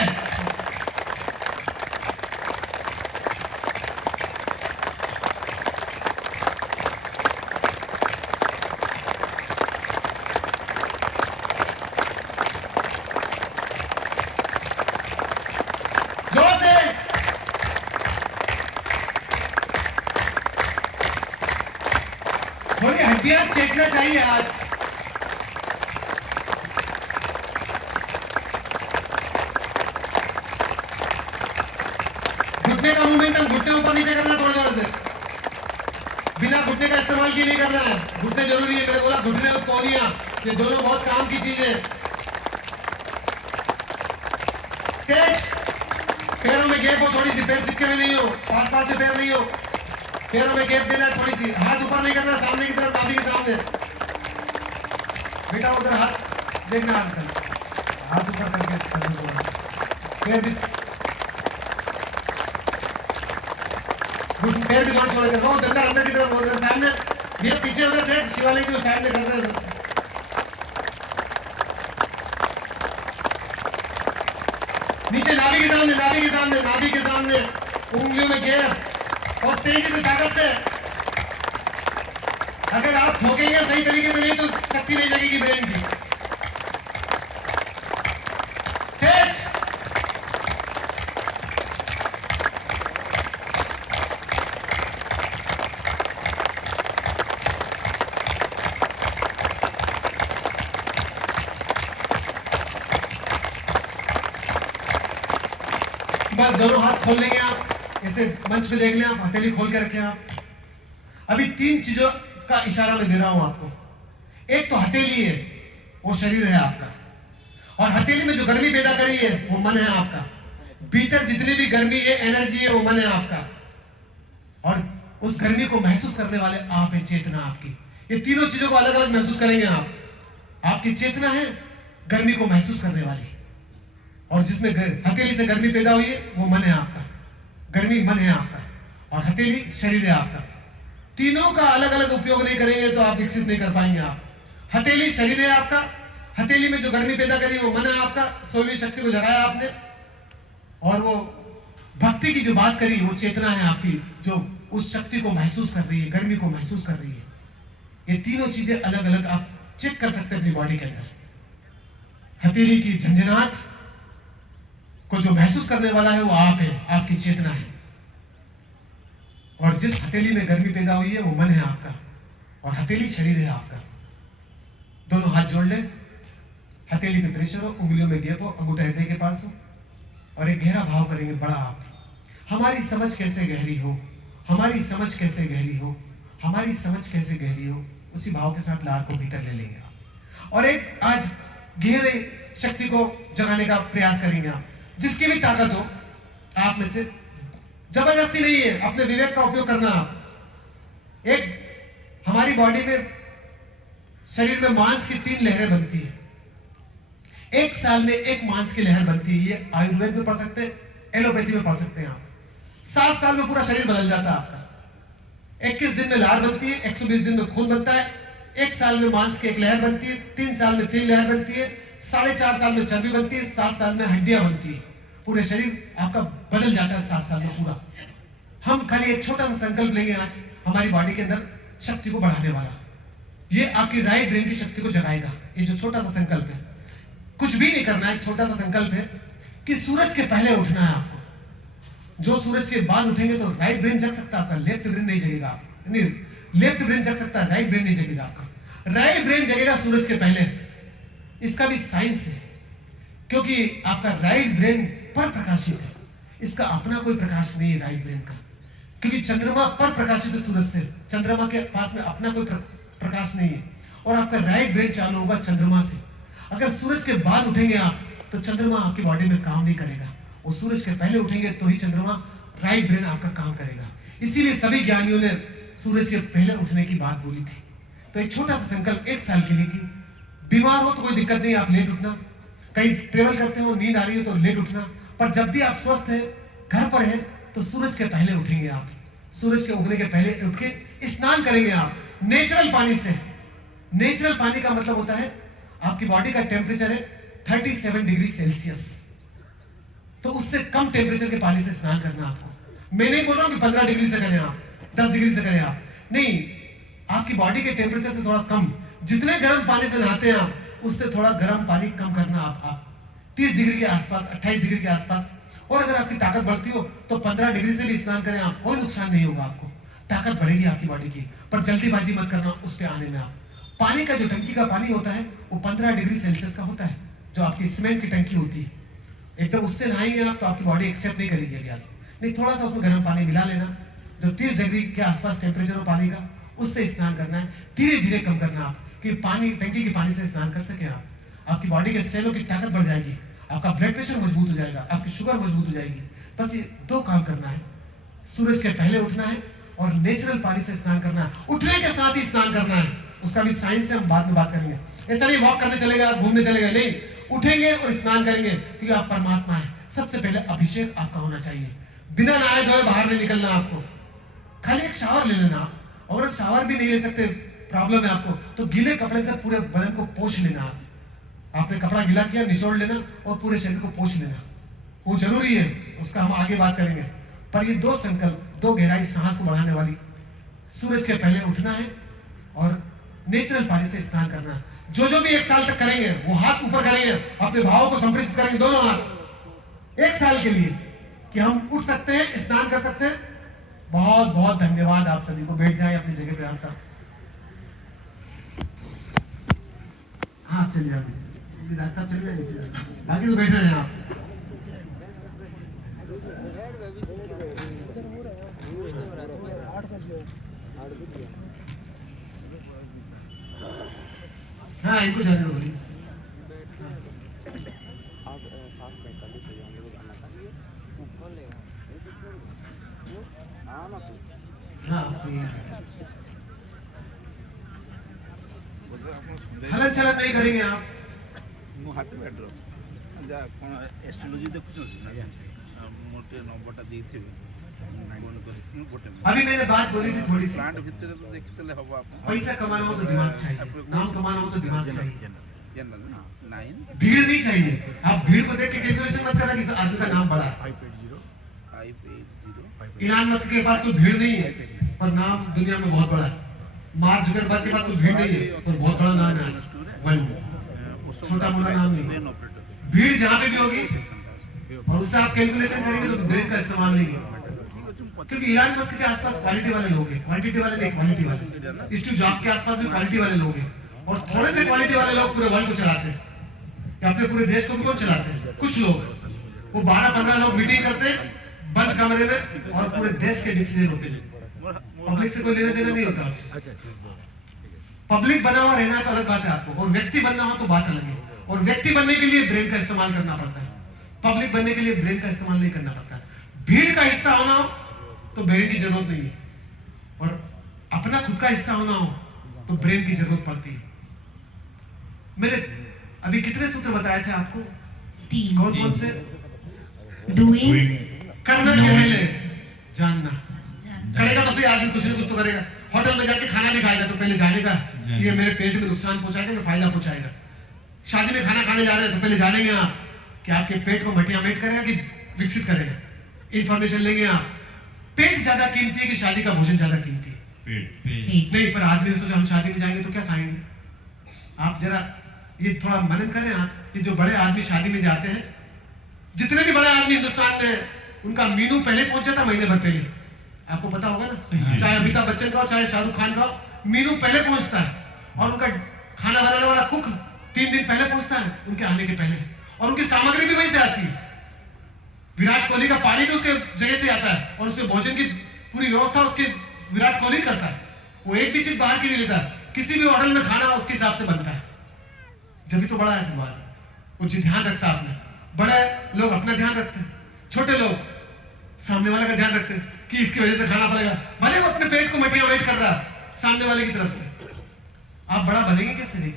जोर से। थोड़ी हड्डियां चेकना चाहिए आज। घुटने का मूवमेंट, घुटने ऊपर नीचे करना थोड़ा थोड़ा से, बिना घुटने का इस्तेमाल किए नहीं करना है। घुटने जरूरी है, मैंने बोला घुटने और कोहनियां ये दोनों बहुत काम की चीज है। तेज, पैरों में गैप हो थोड़ी सी, पैर चिपके में नहीं हो, पास पास में पैर नहीं हो, पैरों में गैप देना है थोड़ी सी, हाथ ऊपर नहीं करना, सामने की तरफ, नाभि के सामने। बेटा उधर हाथ देखना, हाथ ऊपर करके पैर भी, पैर भी थोड़ा छोड़ेगा, वो अंदर की तरफ, उधर सामने, ये पीछे उधर देख, शिवालिक जो साइड में करते हैं। नीचे नाभि के सामने, नाभि के सामने, नाभि के सामने, उंगलियों में गैप और तेजी से, ताकत से। अगर आप ठोकेंगे सही तरीके से नहीं तो शक्ति नहीं लगेगी ब्रेन की। तेज, बस दोनों हाथ खोल लेंगे आप, ऐसे मंच पे देख लें आप, हथेली खोल के रखें आप। अभी 3 चीजों का इशारा मैं दे रहा हूं आपको। एक तो हथेली है, वो शरीर है आपका, और हथेली में जो गर्मी पैदा करी है वो मन है आपका। भीतर जितनी भी गर्मी है, एनर्जी है, वो मन है आपका, और उस गर्मी को महसूस करने वाले आप है, चेतना आपकी। ये तीनों चीजों को अलग अलग महसूस करेंगे आप। आपकी चेतना है गर्मी को महसूस करने वाली, और जिसमें हथेली से गर्मी पैदा हुई है वो मन है आपका। गर्मी मन है आपका, और हथेली शरीर है आपका। तीनों का अलग अलग उपयोग नहीं करेंगे तो आप विकसित नहीं कर पाएंगे आप। हथेली शरीर है आपका, हथेली में जो गर्मी पैदा करी वो मन है आपका, सोई शक्ति को जगाया आपने, और वो भक्ति की जो बात करी वो चेतना है आपकी, जो उस शक्ति को महसूस कर रही है, गर्मी को महसूस कर रही है। ये तीनों चीजें अलग अलग आप चेक कर सकते हैं अपनी बॉडी के अंदर। हथेली की झंझनाहट को जो महसूस करने वाला है वो आप है, आपकी चेतना है, और जिस हथेली में गर्मी पैदा हुई है वो मन है आपका, और हथेली शरीर है आपका। दोनों हाथ जोड़ लें, हथेली पे प्रेशर हो, उंगलियों में गैप हो, अंगूठा हृदय के पास हो, और एक गहरा भाव करेंगे, बड़ा आप। हमारी समझ कैसे गहरी हो, हमारी समझ कैसे गहरी हो, हमारी समझ कैसे गहरी हो, उसी भाव के साथ लार को भीतर ले लेंगे आप। और एक आज गहरे शक्ति को जगाने का प्रयास करेंगे आप। जिसकी भी ताकत हो आप में से, जबरदस्ती नहीं है, अपने विवेक का उपयोग करना आप। एक हमारी बॉडी में, शरीर में मांस की 3 लहरें बनती है। 1 साल में 1 मांस की लहर बनती है। ये आयुर्वेद में पढ़ सकते हैं, एलोपैथी में पढ़ सकते हैं आप। 7 साल में पूरा शरीर बदल जाता है आपका। 21 दिन में लार बनती है, 120 दिन में खून बनता है। 1 साल में मांस की 1 लहर बनती है, 3 साल में 3 लहर बनती है, 4.5 साल में चर्बी बनती है, 7 साल में हड्डियां बनती है। पूरे शरीर आपका बदल जाता है 7 साल में पूरा। हम खाली एक छोटा सा संकल्प लेंगे आज हमारी बॉडी के अंदर शक्ति को बढ़ाने वाला। ये आपकी राइट ब्रेन की शक्ति को जगाएगा। ये जो छोटा सा संकल्प है, कुछ भी नहीं करना है, छोटा सा संकल्प है कि सूरज के पहले उठना है आपको। जो सूरज के बाद उठेंगे तो राइट ब्रेन जग सकता है आपका, लेफ्ट ब्रेन नहीं जगेगा आप। नहीं, लेफ्ट ब्रेन जग सकता है, राइट ब्रेन नहीं जगेगा आपका। राइट ब्रेन जगेगा सूरज के पहले। इसका भी साइंस है, क्योंकि आपका राइट ब्रेन पर प्रकाशित है। इसका अपना कोई प्रकाश नहीं है राइट ब्रेन का, क्योंकि चंद्रमा पर प्रकाशित है सूरज से। चंद्रमा के पास में अपना कोई प्रकाश नहीं है, और आपका राइट ब्रेन चालू होगा चंद्रमा से। अगर सूरज के बाद उठेंगे आप तो चंद्रमा आपकी बॉडी में काम नहीं करेगा, और सूरज के पहले उठेंगे तो ही चंद्रमा, राइट ब्रेन आपका काम करेगा। इसीलिए सभी ज्ञानियों ने सूरज के पहले उठने की बात बोली थी। तो एक छोटा सा संकल्प 1 साल के लिए कि बीमार हो तो कोई दिक्कत नहीं, आप लेट उठना। कहीं ट्रेवल करते हो, नींद आ रही हो तो लेट उठना, पर जब भी आप स्वस्थ हैं, घर पर हैं, तो सूरज के पहले उठेंगे आप। सूरज के उगने के पहले उठ के स्नान करेंगे आप नेचुरल पानी से। नेचुरल पानी का मतलब होता है आपकी बॉडी का टेम्परेचर है 37 डिग्री सेल्सियस, तो उससे कम टेम्परेचर के पानी से स्नान करना आपको। मैं नहीं बोल रहा हूं कि 15 डिग्री से करें आप, 10 डिग्री से करें आप, नहीं, आपकी बॉडी के टेम्परेचर से थोड़ा कम। जितने गर्म पानी से नहाते हैं आप, उससे थोड़ा गर्म पानी कम करना आप 30 डिग्री के आसपास, 28 डिग्री के आसपास। और अगर आपकी ताकत बढ़ती हो तो 15 डिग्री से भी स्नान करें आप, कोई नुकसान नहीं होगा आपको, ताकत बढ़ेगी आपकी बॉडी की। पर जल्दीबाजी मत करना उस पे आने में आप। पानी का जो टंकी का पानी होता है वो 15 डिग्री सेल्सियस का होता है, जो आपकी सीमेंट की टंकी होती है। एकदम उससे नहाएंगे आप तो आपकी बॉडी एक्सेप्ट नहीं करेगी अभी, नहीं, थोड़ा सा उसमें गर्म पानी मिला लेना, जो 30 डिग्री के आसपास टेम्परेचर हो पानी का, उससे स्नान करना है। धीरे धीरे कम करना आप, कि पानी, टंकी के पानी से स्नान कर सके आप। आपकी बॉडी के सेलों की ताकत बढ़ जाएगी, आपका ब्लड प्रेशर मजबूत हो जाएगा, आपकी शुगर मजबूत हो जाएगी। बस ये 2 काम करना है, सूरज के पहले उठना है और नेचुरल पानी से स्नान करना है। उठने के साथ ही स्नान करना है, उसका भी साइंस से हम बाद में बात करेंगे। ऐसा नहीं वॉक करने चलेगा, घूमने चलेगा, नहीं, उठेंगे और स्नान करेंगे, क्योंकि आप परमात्मा है। सबसे पहले अभिषेक आपका होना चाहिए, बिना नहाए धोए बाहर नहीं निकलना आपको, खाली एक शावर ले लेना। और शावर भी नहीं ले सकते, प्रॉब्लम है आपको, तो गीले कपड़े से पूरे बदन को पोंछ लेना। आपने कपड़ा गीला किया, निचोड़ लेना और पूरे शरीर को पोंछ लेना, वो जरूरी है, उसका हम आगे बात करेंगे। पर ये 2 संकल्प, 2 गहराई सांस को बढ़ाने वाली, सूरज के पहले उठना है और नेचुरल पानी से स्नान करना है। जो भी 1 साल तक करेंगे, वो हाथ ऊपर करेंगे, अपने भावों को संप्रेषित करेंगे, दोनों हाथ 1 साल के लिए, कि हम उठ सकते हैं, स्नान कर सकते हैं। बहुत बहुत धन्यवाद आप सभी को। बैठ जाए अपनी जगह पे आप सब। हाँ चलिए, आप डॉक्टर साहब चले जाइए, बाकी तो बैठे रहे आप। हाँ इनको जाने दो बोलिए। हाँ हलन चलन नहीं करेंगे आप। ମୁଁ ହାତ ବ୍ୟାଟର ଯା କ'ଣ ଏଷ୍ଟ୍ରୋଲୋଜି ଦେଖୁଛନ୍ତି ନା ମୋଟେ ନମ୍ବରଟା ଦେଇଥିବେ ଫୋନ୍ କରିକି ଗୋଟେ अभी मैंने बात बोली थी थोड़ी सी, ପ୍ଲାଣ୍ଟ ଭିତରେ ତ ଦେଖିଥିଲେ ହବ ଆପଣ पैसा कमाना हो तो दिमाग चाहिए, नाम कमाना हो तो दिमाग चाहिए, जनरल 9 भीड़ नहीं चाहिए। आप भीड़ को देख के कैलकुलेशन मत करना कि इस आदमी का नाम बड़ा है। 580 इलान मस्क के पास कोई भीड़ नहीं है, पर नाम दुनिया में बहुत बड़ा है। मार्क जुकरबर्ग के पास कोई भीड़ नहीं है, पर बहुत बड़ा नाम है आज वर्ल्ड में, छोटा मोटा नाम नहीं। भीड़ जहाँ पे भी होगी और उससे आप कैलकुलेशन करेंगे तो ब्रेन का इस्तेमाल नहीं होगा, क्योंकि इलान मस्क के आसपास क्वालिटी वाले लोग हैं, क्वांटिटी वाले नहीं, क्वालिटी वाले। स्टीव जॉब के आसपास भी क्वालिटी वाले लोग हैं, और थोड़े से क्वालिटी वाले लोग पूरे वर्ल्ड को चलाते हैं। अपने पूरे देश को भी कौन चलाते हैं? कुछ लोग। वो 12-15 लोग मीटिंग करते हैं बंद कमरे में, और पूरे देश के डिसीजन होते हैं। पब्लिक से कोई लेना देना नहीं होता उससे। पब्लिक बना हुआ रहना तो अलग बात है आपको, और व्यक्ति बनना हो तो बात अलग है। और व्यक्ति बनने के लिए ब्रेन का इस्तेमाल करना पड़ता है, पब्लिक बनने के लिए ब्रेन का इस्तेमाल नहीं करना पड़ता। भीड़ का हिस्सा होना हो तो ब्रेन की जरूरत नहीं है, और अपना खुद का हिस्सा होना हो तो ब्रेन की जरूरत पड़ती है। मैंने अभी कितने सूत्र बताए थे आपको? 3 कौन कौन से? डूइंग, करना के पहले जानना। करेगा तो सही आदमी, कुछ ना कुछ तो करेगा। होटल में जाके खाना भी खाएगा तो पहले जानेगा ये मेरे पेट में नुकसान पहुंचाएगा या फायदा पहुंचाएगा। शादी में खाना खाने जा रहे हैं तो पहले जानेंगे आप कि आपके पेट को मटिया मेट करेगा कि विकसित करेगा। इंफॉर्मेशन लेंगे आप। पेट ज्यादा कीमती है कि शादी का भोजन ज्यादा कीमती है? पेट। नहीं, पर आदमी ने सोचा हम शादी में जाएंगे तो क्या खाएंगे। आप जरा ये थोड़ा मनन करें आप, ये जो बड़े आदमी शादी में जाते हैं, जितने भी बड़े आदमी हिंदुस्तान में, उनका मीनू पहले पहुंचा था, महीने भर पहले। आपको पता होगा ना, चाहे अमिताभ बच्चन का हो चाहे शाहरुख खान का हो, मीनू पहले पहुंचता है। और उनका खाना बनाने वाला कुक 3 दिन पहले पहुंचता है उनके आने के पहले, और उनकी सामग्री भी वहीं से आती है। विराट कोहली का पानी भी उसके जगह से आता है, और उसके भोजन की पूरी व्यवस्था उसके विराट कोहली करता है। वो एक भी चीज बाहर की नहीं लेता, किसी भी होटल में खाना उसके हिसाब से बनता है। जब भी तो बड़ा है बात, वो ध्यान रखता है अपना। बड़े लोग अपना ध्यान रखते हैं, छोटे लोग सामने वाले का ध्यान रखते हैं कि इसकी वजह से खाना पड़ेगा। भले वो अपने पेट को मटिया वेट कर रहा है सामने वाले की तरफ से। आप बड़ा बनेंगे कैसे? नहीं,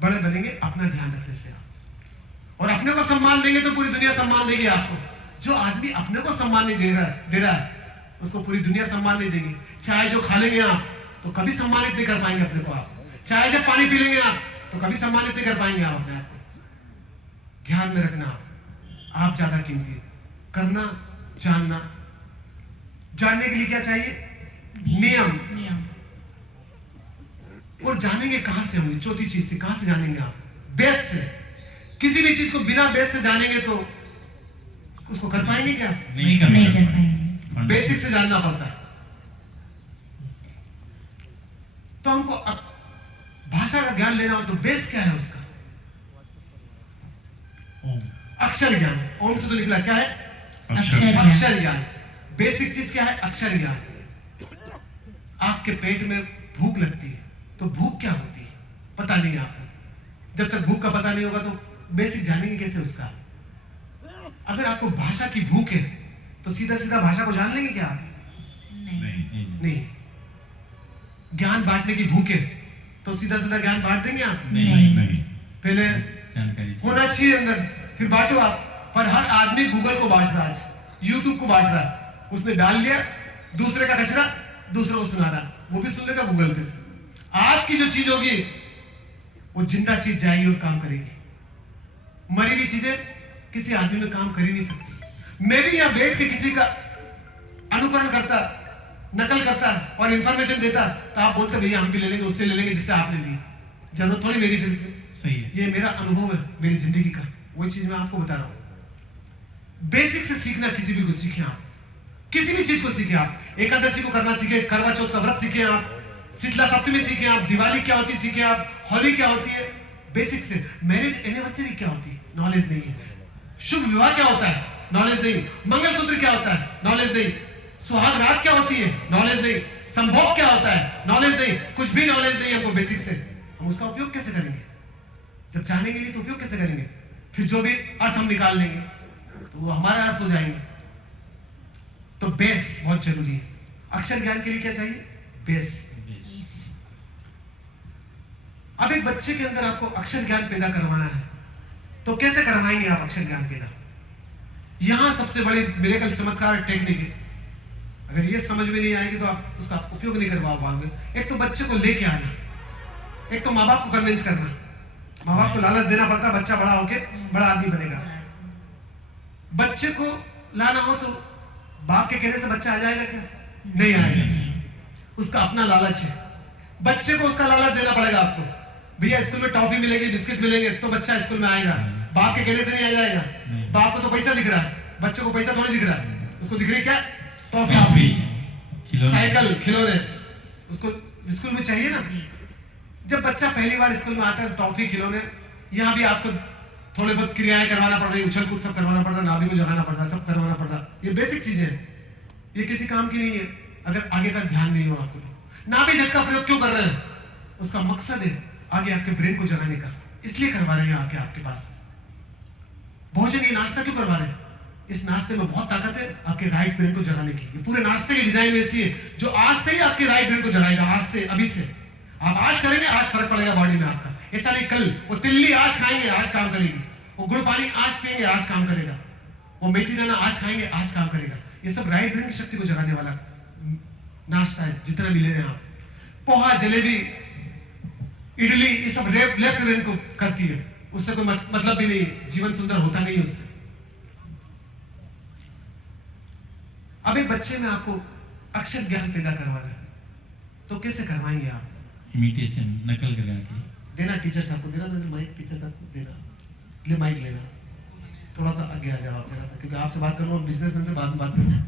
बड़े बनेंगे अपना ध्यान रखने से। और अपने को सम्मान देंगे तो पूरी दुनिया सम्मान देगी आपको। जो आदमी अपने को सम्मान नहीं दे रहा है उसको पूरी दुनिया सम्मान नहीं देगी। चाय जो खा लेंगे आप तो कभी सम्मानित नहीं कर पाएंगे अपने को आप। चाय जब पानी पी लेंगे आप तो कभी सम्मानित नहीं कर पाएंगे आप अपने आप को। ध्यान में रखना, आप ज्यादा कीमती है। करना, जानना। जानने के लिए क्या चाहिए? नियम। और जानेंगे कहां से होंगे? चौथी चीज थी, कहां से जानेंगे आप? बेस से। किसी भी चीज को बिना बेस से जानेंगे तो उसको कर पाएंगे क्या? नहीं कर पाएंगे। बेसिक से जानना पड़ता है। तो हमको भाषा का ज्ञान लेना हो तो बेस क्या है उसका? अक्षर ज्ञान। ओम से तो निकला क्या है? अक्षर ज्ञान। बेसिक चीज क्या है? अक्षर ज्ञान। आपके पेट में भूख लगती है तो भूख क्या होती है? पता नहीं आपको। जब तक भूख का पता नहीं होगा तो बेसिक जानेंगे कैसे उसका। अगर आपको भाषा की भूख है तो सीधा सीधा भाषा को जान लेंगे क्या आप? नहीं। नहीं। ज्ञान बांटने की भूख है तो सीधा सीधा ज्ञान बांट देंगे आप? नहीं। पहले जानकारी होना चाहिए अंदर, फिर बांटो आप। पर हर आदमी गूगल को बांट रहा है, आज यूट्यूब को बांट रहा है। उसने डाल लिया दूसरे का कचरा, दूसरे को सुना रहा, वो भी सुन लेगा गूगल पे से। आपकी जो चीज होगी वो जिंदा चीज जाएगी और काम करेगी। मरी हुई चीजें किसी आदमी में काम कर ही नहीं सकती। मैं भी यहां बैठ के किसी का अनुकरण करता, नकल करता और इंफॉर्मेशन देता तो आप बोलते भैया हम भी ले लेंगे, उससे ले लेंगे जिससे आपने ली। जरूरत थोड़ी मेरी फिर इसमें। सही है। ये मेरा अनुभव है मेरी जिंदगी का, वही चीज मैं आपको बता रहा हूं। बेसिक से सीखना, किसी भी को सीखे आप, किसी भी चीज को सीखे आप। एकादशी को करना सीखे, करवा चौथ का व्रत सीखे आप, शीतला सप्तमी सीखे आप, दिवाली क्या होती है सीखे आप, होली क्या होती है, बेसिक से। मैरिज एनिवर्सरी क्या होती है, नॉलेज नहीं है। शुभ विवाह क्या होता है, नॉलेज नहीं। मंगलसूत्र क्या होता है, नॉलेज नहीं। सुहाग रात क्या होती है, नॉलेज नहीं। संभोग क्या होता है, नॉलेज नहीं। कुछ भी नॉलेज नहीं हमको बेसिक से। हम उसका उपयोग कैसे करेंगे? जब जानेंगे नहीं तो उपयोग कैसे करेंगे? फिर जो भी अर्थ हम निकाल लेंगे तो वो हमारा अर्थ हो जाएंगे। तो बेस बहुत जरूरी है। अक्षर ज्ञान के लिए क्या चाहिए? बेस। अब एक बच्चे के अंदर आपको अक्षर ज्ञान पैदा करवाना है तो कैसे करवाएंगे आप अक्षर ज्ञान पैदा? यहां सबसे बड़ी मिरेकल चमत्कार टेक्निक है। अगर ये समझ में नहीं आएगी तो आप उसका उपयोग नहीं करवा पाओगे। एक तो बच्चे को लेके आना, एक तो माँ बाप को कन्विंस करना। माँ बाप को लालच देना पड़ता है, बच्चा बड़ा होके बड़ा आदमी बनेगा। बच्चे को लाना हो तो बाप के कहने से बच्चा आ जाएगा क्या? नहीं आएगा। उसका अपना लालच है। बच्चे को उसका लालच देना पड़ेगा आपको। भैया स्कूल में टॉफी मिलेगी, बिस्किट मिलेंगे तो बच्चा स्कूल में आएगा। बाप के कहने से नहीं आ जाएगा। बाप को तो पैसा दिख रहा है, बच्चे को पैसा थोड़ी दिख रहा है। उसको दिख रही क्या? टॉफी, साइकिल, खिलौने। उसको स्कूल में चाहिए ना। जब बच्चा पहली बार स्कूल में आता है, टॉफी, खिलौने, यहाँ भी आपको थोड़े बहुत क्रियाएं करवाना पड़ रही है, उछल कूद सब करवाना पड़ रहा है, नाभि को जगाना पड़ रहा है, सब करवाना पड़ रहा है। ये बेसिक चीजें हैं, ये किसी काम की नहीं है अगर आगे का ध्यान नहीं हो आपको। नाभि झटका प्रयोग क्यों कर रहे हैं? उसका मकसद है आगे आपके ब्रेन को जगाने का, इसलिए करवा रहे हैं आके आपके पास। भोजन, ये नाश्ता क्यों करवा रहे हैं? इस नाश्ते में बहुत ताकत है आपके राइट ब्रेन को जगाने की। ये पूरे नाश्ते की डिजाइन ऐसी है जो आज से ही आपके राइट ब्रेन को जगाएगा। आज से, अभी से आप आज करेंगे, आज फर्क पड़ेगा बॉडी में आपका। ऐसा नहीं कल वो तिल्ली आज खाएंगे, आज काम करेगी। वो गुड़ पानी आज पिएंगे, आज काम करेगा। वो मेथी दाना आज खाएंगे, आज काम करेगा। ये सब राइट ब्रेन की शक्ति को जगाने वाला नाश्ता है जितना भी ले रहे हैं आप। पोहा, जलेबी, इडली, ये सब लेफ्ट ब्रेन को करती है। उससे कोई मतलब भी नहीं, जीवन सुंदर होता नहीं उससे। अब एक बच्चे में आपको अक्षर ज्ञान पैदा करवाना है तो कैसे करवाएंगे आप? इमिटेशन, नकल करा के देना। टीचर साहब को देना, माइक टीचर साहब को देना, ले माइक लेना। थोड़ा सा आगे आ जाओ आप जरा सा, क्योंकि आपसे बात करूँ और बिजनेसमैन से बाद में बात करूँ।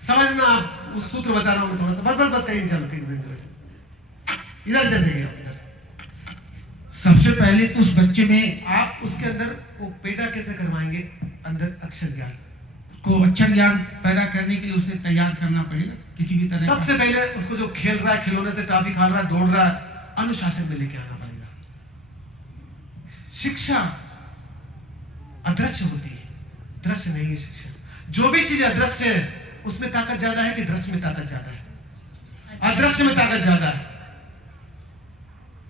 समझना, आप उस सूत्र बता रहा हूँ थोड़ा सा। बस कहीं नहीं चलो, इधर देखिए आप इधर। सबसे पहले तो उस बच्चे में आप उसके अंदर वो पैदा कैसे करवाएंगे अंदर अक्षर ज्ञान को अक्षर ज्ञान पैदा करने के लिए उसे तैयार करना पड़ेगा किसी भी तरह। सबसे पहले उसको जो खेल रहा है, खिलौने से टॉफी खा रहा है, दौड़ रहा है, अनुशासन में लेके आना पड़ेगा। शिक्षा अदृश्य होती है, दृश्य नहीं है शिक्षा। जो भी चीज अदृश्य है उसमें ताकत ज्यादा है कि दृश्य में ताकत ज्यादा है? अदृश्य में ताकत ज्यादा है।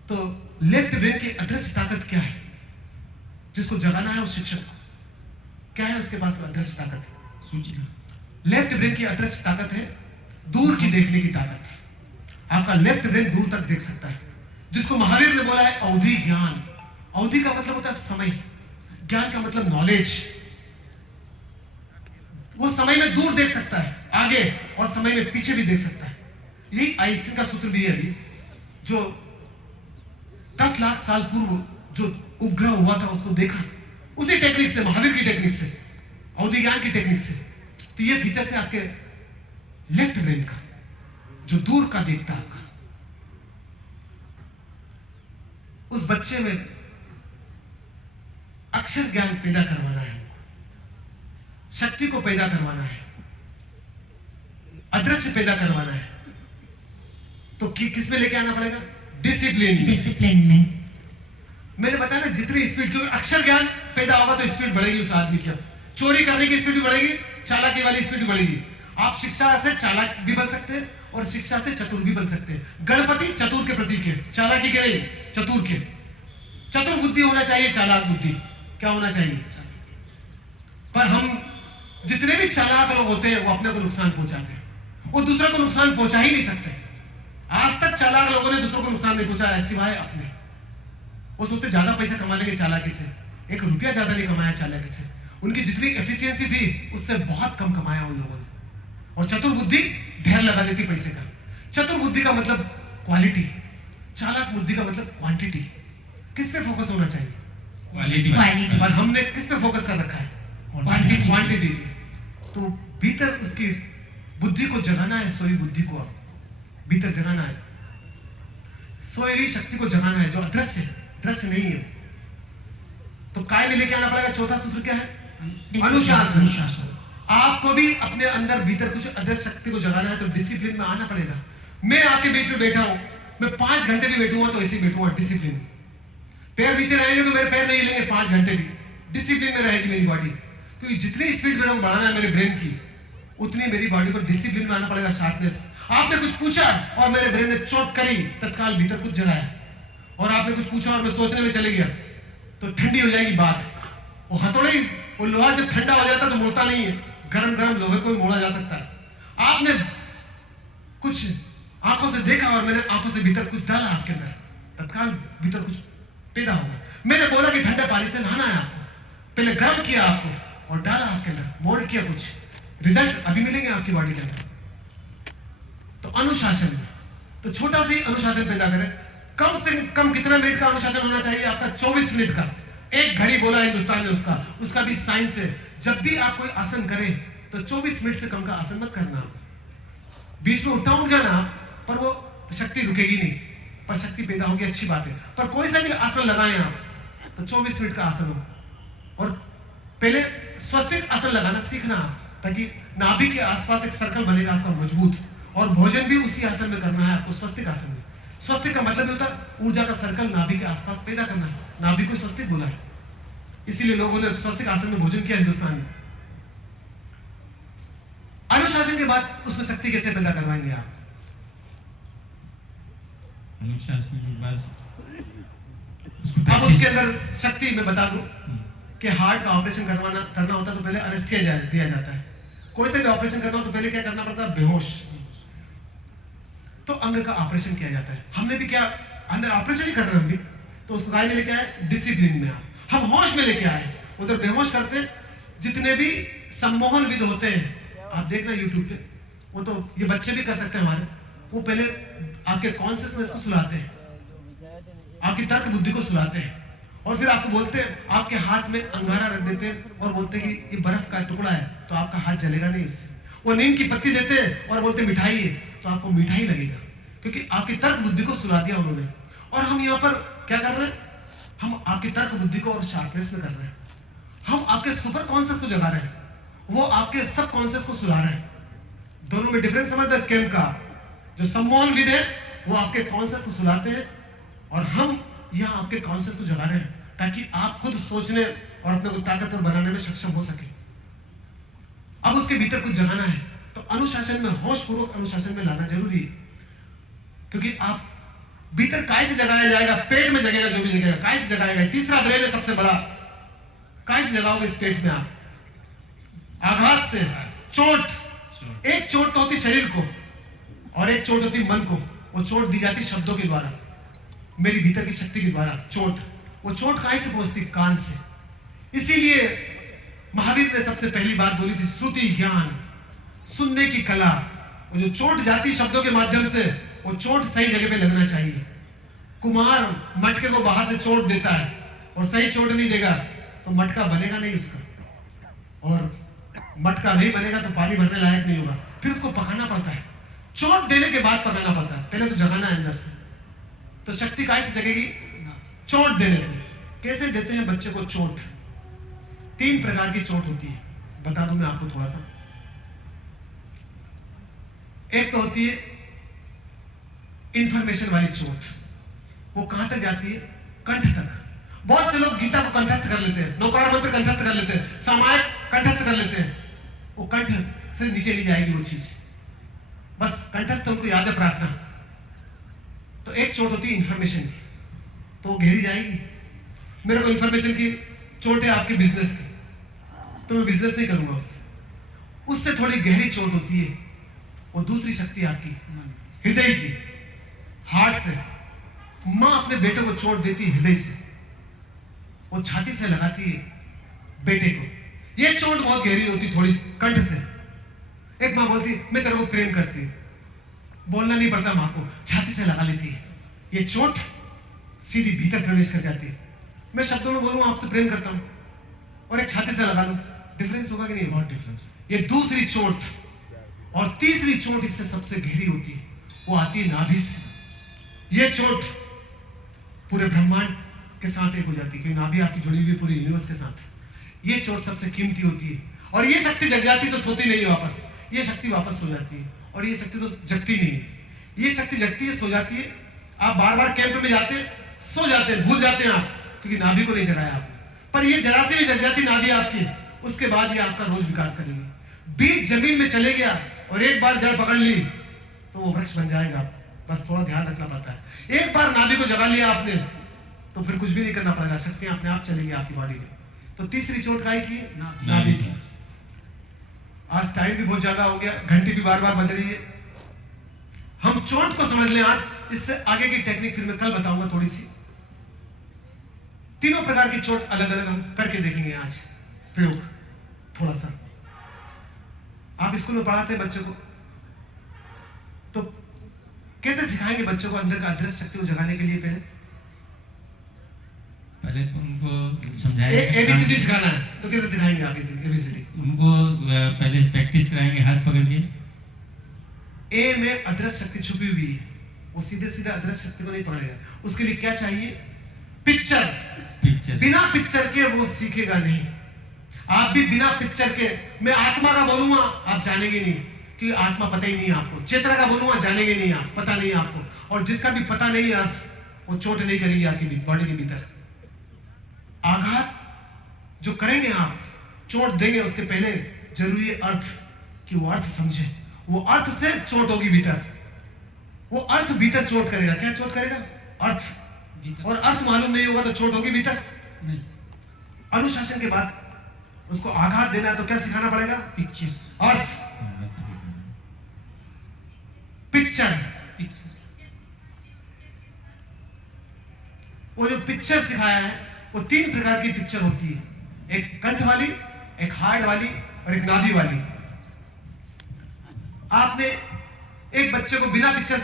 तो लेफ्ट ब्रेन की अदृश्य ताकत क्या है? जिसको जगाना है उस शिक्षक को, क्या है उसके पास अदृश्य ताकत है? सूचना। लेफ्ट ब्रेन की अदृश्य ताकत है दूर की देखने की ताकत। आपका लेफ्ट ब्रेन दूर तक देख सकता है, जिसको महावीर ने बोला है अवधि ज्ञान। अवधि का मतलब होता है समय, ज्ञान का मतलब नॉलेज। वो समय में दूर देख सकता है, आगे, और समय में पीछे भी देख सकता है। यही आइंस्टीन का सूत्र भी है अभी, जो 10 लाख साल पूर्व जो उपग्रह हुआ था उसको देखा, उसी टेक्निक से, महावीर की टेक्निक से, अवधि ज्ञान की टेक्निक से। तो ये फीचर से आपके लेफ्ट ब्रेन का जो दूर का देखता है आपका, उस बच्चे में अक्षर ज्ञान पैदा करवाना है, शक्ति को पैदा करवाना है, अदृश्य पैदा करवाना है। तो किस में लेके आना पड़ेगा? डिसिप्लिन में। मैंने बताया ना, जितनी स्पीड, क्योंकि अक्षर ज्ञान पैदा होगा तो स्पीड बढ़ेगी उस आदमी की। चोरी करने की स्पीड भी बढ़ेगी, चालाकी वाली स्पीड भी बढ़ेगी। आप शिक्षा से चालाक भी बन सकते हैं और शिक्षा से चतुर भी बन सकते हैं। गणपति चतुर के प्रतीक है, चालाकी के नहीं, चतुर के। चतुर बुद्धि होना चाहिए, चालाक बुद्धि क्या होना चाहिए। पर हम जितने भी चालाक लोग होते हैं वो अपने को नुकसान पहुंचाते हैं, वो दूसरे को नुकसान पहुंचा ही नहीं सकते। आज तक चालाक लोगों ने दूसरों को नुकसान नहीं पहुंचाया सिवाय अपने। वो सोचते ज्यादा पैसा कमा लेंगे चालाकी से, 1 रुपया ज्यादा नहीं कमाया चालाकी से। उनकी जितनी एफिशिएंसी थी उससे बहुत कम कमाया उन लोगों ने। और चतुर बुद्धि ढेर लगा देती पैसे का। चतुर बुद्धि का मतलब क्वालिटी, चालाक बुद्धि का मतलब क्वांटिटी। किस पे फोकस होना चाहिए? क्वालिटी। पर हमने किस पे फोकस कर रखा है? क्वांटिटी। तो भीतर उसकी बुद्धि को जगाना है, सोई बुद्धि को भीतर जगाना है, सोई हुई शक्ति को जगाना है जो अदृश्य है, दृश्य नहीं है। तो काय में लेके आना पड़ेगा। चौथा सूत्र क्या है? अनुशासन। आपको भी अपने अंदर भीतर कुछ अदृश्य शक्ति को जगाना है तो डिसिप्लिन में आना पड़ेगा। मैं आपके बीच में बैठा हूं, मैं 5 घंटे भी बैठूंगा तो ऐसे ही बैठूंगा, डिसिप्लिन। पैर नीचे रहेंगे तो मेरे पैर नहीं हिलेंगे 5 घंटे भी, डिसिप्लिन में रहेगी मेरी बॉडी। क्योंकि जितनी स्पीड मेरे को बढ़ाना है मेरे ब्रेन की, उतनी मेरी बॉडी को डिसिप्लिन में आना पड़ेगा, शार्पनेस। आपने कुछ पूछा और मेरे ब्रेन ने चोट करी, तत्काल भीतर कुछ जगाया। और आपने कुछ पूछा और मैं सोचने में चले गया तो ठंडी हो जाएगी बात। वो हथौड़े, वो लोहा जब ठंडा हो जाता तो मुड़ता नहीं है, गरम गरम लोहे को मोड़ा जा सकता है। आपने कुछ आंखों से देखा और मैंने आंखों से भीतर कुछ डाला आपके अंदर, तत्काल भीतर कुछ पैदा होगा। मैंने बोला कि ठंडे पानी से नहाना है आपको, पहले गर्म किया आपको और डाला आपके अंदर, मोल्ड किया, कुछ रिजल्ट अभी मिलेंगे आपकी बॉडी के अंदर। तो अनुशासन, तो छोटा सा अनुशासन पैदा करें। कम से कम कितना मिनट का अनुशासन होना चाहिए आपका? 24 मिनट का। 1 घड़ी बोला हिंदुस्तान ने, उसका भी साइंस है। जब भी आप कोई आसन करें तो 24 मिनट से कम का आसन मत करना। बीच में उठ जाना, पर वो शक्ति रुकेगी नहीं, पर शक्ति पैदा होगी, अच्छी बात है। पर कोई सा भी आसन लगाएं आप तो 24 मिनट का आसन हो। और पहले स्वस्तिक आसन लगाना सीखना, ताकि नाभि के आसपास एक सर्कल बनेगा आपका मजबूत। और भोजन भी उसी आसन में करना है आपको, स्वस्तिक आसन में। स्वस्तिक का मतलब होता है ऊर्जा का सर्कल नाभि के आसपास पैदा करना है। नाभि को स्वस्तिक बोला है, इसीलिए लोगों ने स्वस्तिक आसन में भोजन किया हिंदुस्तान में। अनुशासन के बाद उसमें शक्ति कैसे पैदा करवाएंगे आप? अनुशासन के बाद अब उसके अंदर शक्ति मैं बता दूं कि हार्ट का ऑपरेशन करना होता तो पहले एनेस्थीसिया दिया जाता है। कोई से भी ऑपरेशन करना हो तो पहले क्या करना पड़ता है? बेहोश। तो अंग का ऑपरेशन किया जाता है। हमने भी क्या अंदर ऑपरेशन ही कर रहे हैं हम भी, तो उसको काय में लेके आए? डिसिप्लिन में। हम होश में लेके आए, उधर बेहोश करते। जितने भी सम्मोहन विद होते हैं आप देखना यूट्यूब पे, वो तो ये बच्चे भी कर सकते हैं हमारे। वो पहले आपके कॉन्शियसनेस को सुलाते हैं, आपकी तर्क बुद्धि को सुलाते हैं, और फिर आपको बोलते हैं, आपके हाथ में अंगारा रख देते हैं और बोलते हैं कि ये बर्फ का टुकड़ा है तो आपका हाथ जलेगा नहीं उससे। वो नीम की पत्ती देते हैं और बोलते मिठाई है तो आपको मिठाई लगेगा, क्योंकि आपकी तर्क बुद्धि को सुला दिया उन्होंने। और हम यहाँ पर क्या कर रहे हैं? हम आपकी तर्क बुद्धि को और शार्पनेस में कर रहे हैं। हम आपके सुपर कॉन्शियस को जगा रहे हैं, वो आपके सब कॉन्शियस को सुला रहे हैं। दोनों में डिफरेंस समझ दे स्केम का। जो सम्मोहन विद है वो आपके कॉन्शियस को सुलाते हैं, और हम यहाँ आपके कॉन्शियस को जगा रहे हैं ताकि आप खुद सोचने और अपने को ताकतवर बनाने में सक्षम हो सके। अब उसके भीतर कुछ जगाना है तो अनुशासन में, होश पूर्वक अनुशासन में लाना जरूरी है। क्योंकि आप भीतर काय से जगाया जाएगा? पेट में जगेगा, जो भी जगेगा काय से जगाएगा। तीसरा ब्रेन है सबसे बड़ा। काय से जगाओगे इस पेट में आप? आघात से। चोट, एक चोट तो होती शरीर को और एक चोट होती मन को। वो चोट दी जाती शब्दों के द्वारा, मेरी भीतर की शक्ति के द्वारा। चोट, वो चोट काय से पहुंचती? कान से। इसीलिए महावीर ने सबसे पहली बात बोली थी, श्रुति ज्ञान, सुनने की कला। वो जो चोट जाती शब्दों के माध्यम से, वो चोट सही जगह पे लगना चाहिए। कुम्हार मटके को बाहर से चोट देता है और सही चोट नहीं देगा तो मटका बनेगा नहीं उसका, और मटका नहीं बनेगा तो पानी भरने लायक नहीं होगा। फिर उसको पकाना पड़ता है, चोट देने के बाद पकाना पड़ता है, पहले तो जगाना है अंदर से। तो शक्ति काय से जगेगी? चोट देने से। कैसे देते हैं बच्चे को चोट? 3 प्रकार की चोट होती है, बता दूं मैं आपको थोड़ा सा। एक तो होती है इंफॉर्मेशन वाली चोट, वो कहां तक जाती है? कंठ तक। बहुत से लोग गीता को कंठस्थ कर लेते हैं, नौकार मंत्र कंठस्थ कर लेते हैं, सामायिक कंठस्थ कर लेते हैं, वो कंठ से नीचे नहीं जाएगी वो चीज, बस कंठस्थ उनको याद है प्रार्थना। तो एक चोट होती है इंफॉर्मेशन की, तो वो गहरी जाएगी। मेरे को इंफॉर्मेशन की चोट है आपके बिजनेस की, तो मैं बिजनेस नहीं करूंगा उससे थोड़ी गहरी चोट होती है, वो दूसरी शक्ति आपकी हृदय की, हार्ट से। मां अपने बेटे को चोट देती है हृदय से, वो छाती से लगाती है बेटे को। ये चोट बहुत गहरी होती, थोड़ी कंठ से। एक मां बोलती है मैं तेरे को प्रेम करती हूं, बोलना नहीं पड़ता मां को, छाती से लगा लेती है। ये चोट सीधी भीतर प्रवेश कर जाती है। मैं शब्दों में बोलूं आपसे प्रेम करता हूं और एक छाती से लगा लूं, डिफरेंस होगा कि नहीं? बहुत डिफरेंस। ये दूसरी चोट। और तीसरी चोट इससे सबसे गहरी होती है, वो आती है नाभि से। ये चोट पूरे ब्रह्मांड के साथ एक हो जाती है, क्योंकि नाभि आपकी जुड़ी हुई पूरी यूनिवर्स के साथ। ये चोट सबसे कीमती होती है, और ये शक्ति जग जाती तो सोती नहीं है वापस, ये शक्ति वापस सो जाती है। और ये शक्ति तो जगती नहीं है, ये शक्ति जगती है, सो जाती है। आप बार बार कैंप में जाते हैं, सो जाते हैं, भूल जाते हैं आप, क्योंकि नाभि को नहीं जगाया आपने। पर ये जरा से भी जग जाती नाभि आपकी, उसके बाद ये आपका रोज विकास करेगी। बीज जमीन में चले गया और एक बार जड़ पकड़ ली तो वो वृक्ष बन जाएगा। बस थोड़ा ध्यान रखना पड़ता है। एक बार नाभि को जगा लिया आपने तो फिर कुछ भी नहीं करना पड़ेगा, शक्तियां अपने आप चलेगी आपकी बॉडी में। तो तीसरी चोट काहे की? नाभि की। आज टाइम भी बहुत ज्यादा हो गया, घंटी भी बार बार बज रही है। हम चोट को समझ लें आज, इससे आगे की टेक्निक फिर मैं कल बताऊंगा थोड़ी सी। तीनों प्रकार की चोट अलग अलग हम करके देखेंगे आज प्रयोग थोड़ा सा। आप स्कूल में पढ़ाते हैं बच्चों को, तो कैसे सिखाएंगे बच्चों को अंदर का अदृश्य शक्ति को जगाने के लिए? पहले तो उनको समझाएंगे, एबीसीडी सिखाना है तो कैसे सिखाएंगे आप एबीसीडी? उनको पहले प्रैक्टिस कराएंगे हाथ पकड़ के। ए में अदृश्य शक्ति छुपी हुई है, वो सीधे सीधे अदृश्य शक्ति को नहीं पकड़ेगा। उसके लिए क्या चाहिए? पिक्चर। बिना पिक्चर के वो सीखेगा नहीं। आप भी बिना पिक्चर के, मैं आत्मा का बोलूंगा आप जानेंगे नहीं, क्योंकि आत्मा पता ही नहीं आपको। चेतना का बोलूंगा जानेंगे नहीं आप, पता नहीं आपको। और जिसका भी पता नहीं अर्थ, वो चोट नहीं करेगी आपकी बॉडी के भीतर। आघात जो करेंगे आप, चोट देंगे, उसके पहले जरूरी है अर्थ, कि वो अर्थ समझे। वो अर्थ से चोट होगी भीतर, वो अर्थ भीतर चोट करेगा। क्या चोट करेगा? अर्थ। और अर्थ मालूम नहीं होगा तो चोट होगी भीतर नहीं। अनुशासन के बाद उसको आघात देना है तो क्या सिखाना पड़ेगा? पिक्चर। अर्थ, पिक्चर। वो जो पिक्चर सिखाया है वो 3 प्रकार की पिक्चर होती है, एक कंठ वाली, एक हार्ट वाली और एक नाभि वाली। आपने एक बच्चे को बिना पिक्चर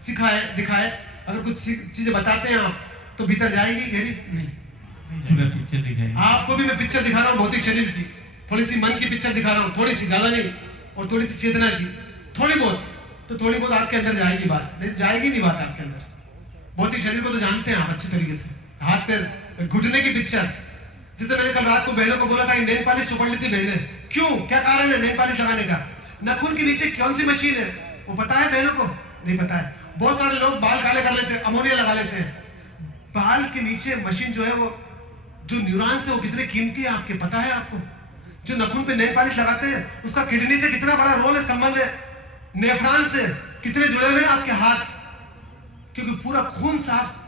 सिखाए दिखाए अगर कुछ चीजें बताते हैं आप, तो भीतर जाएगी गहरी? पूरा पिक्चर दिखाएंगे। आपको भी मैं पिक्चर दिखा रहा हूँ भौतिक शरीर की, थोड़ी सी मन की पिक्चर दिखा रहा हूँ, थोड़ी सी, ज्यादा नहीं, और थोड़ी सी चेतना की, थोड़ी बहुत। तो थोड़ी बहुत आपके अंदर जाएगी बात, नहीं जाएगी नहीं बात आपके अंदर। भौतिक शरीर को तो जानते हैं आप अच्छे तरीके से, हाथ पैर घुटने की पिक्चर। जैसे मैंने कल रात को बहनों को बोला था कि नेल पॉलिश चुपड़ लेती बहनें, क्यों, क्या कारण है नेल पॉलिश लगाने का? नाखून के नीचे कौन सी मशीन है वो पता है बहनों को? नहीं पता है। बहुत सारे लोग बाल काले कर लेते हैं, अमोनिया लगा लेते हैं। बाल के नीचे मशीन जो है, वो जो न्यूरॉन्स है वो कितने कीमती है आपके पता है आपको? जो नाखून पे नेल पॉलिश लगाते हैं उसका किडनी से कितना बड़ा रोल है, संबंध है, नेफ्रॉन से कितने जुड़े हुए हैं आपके हाथ, क्योंकि पूरा खून साफ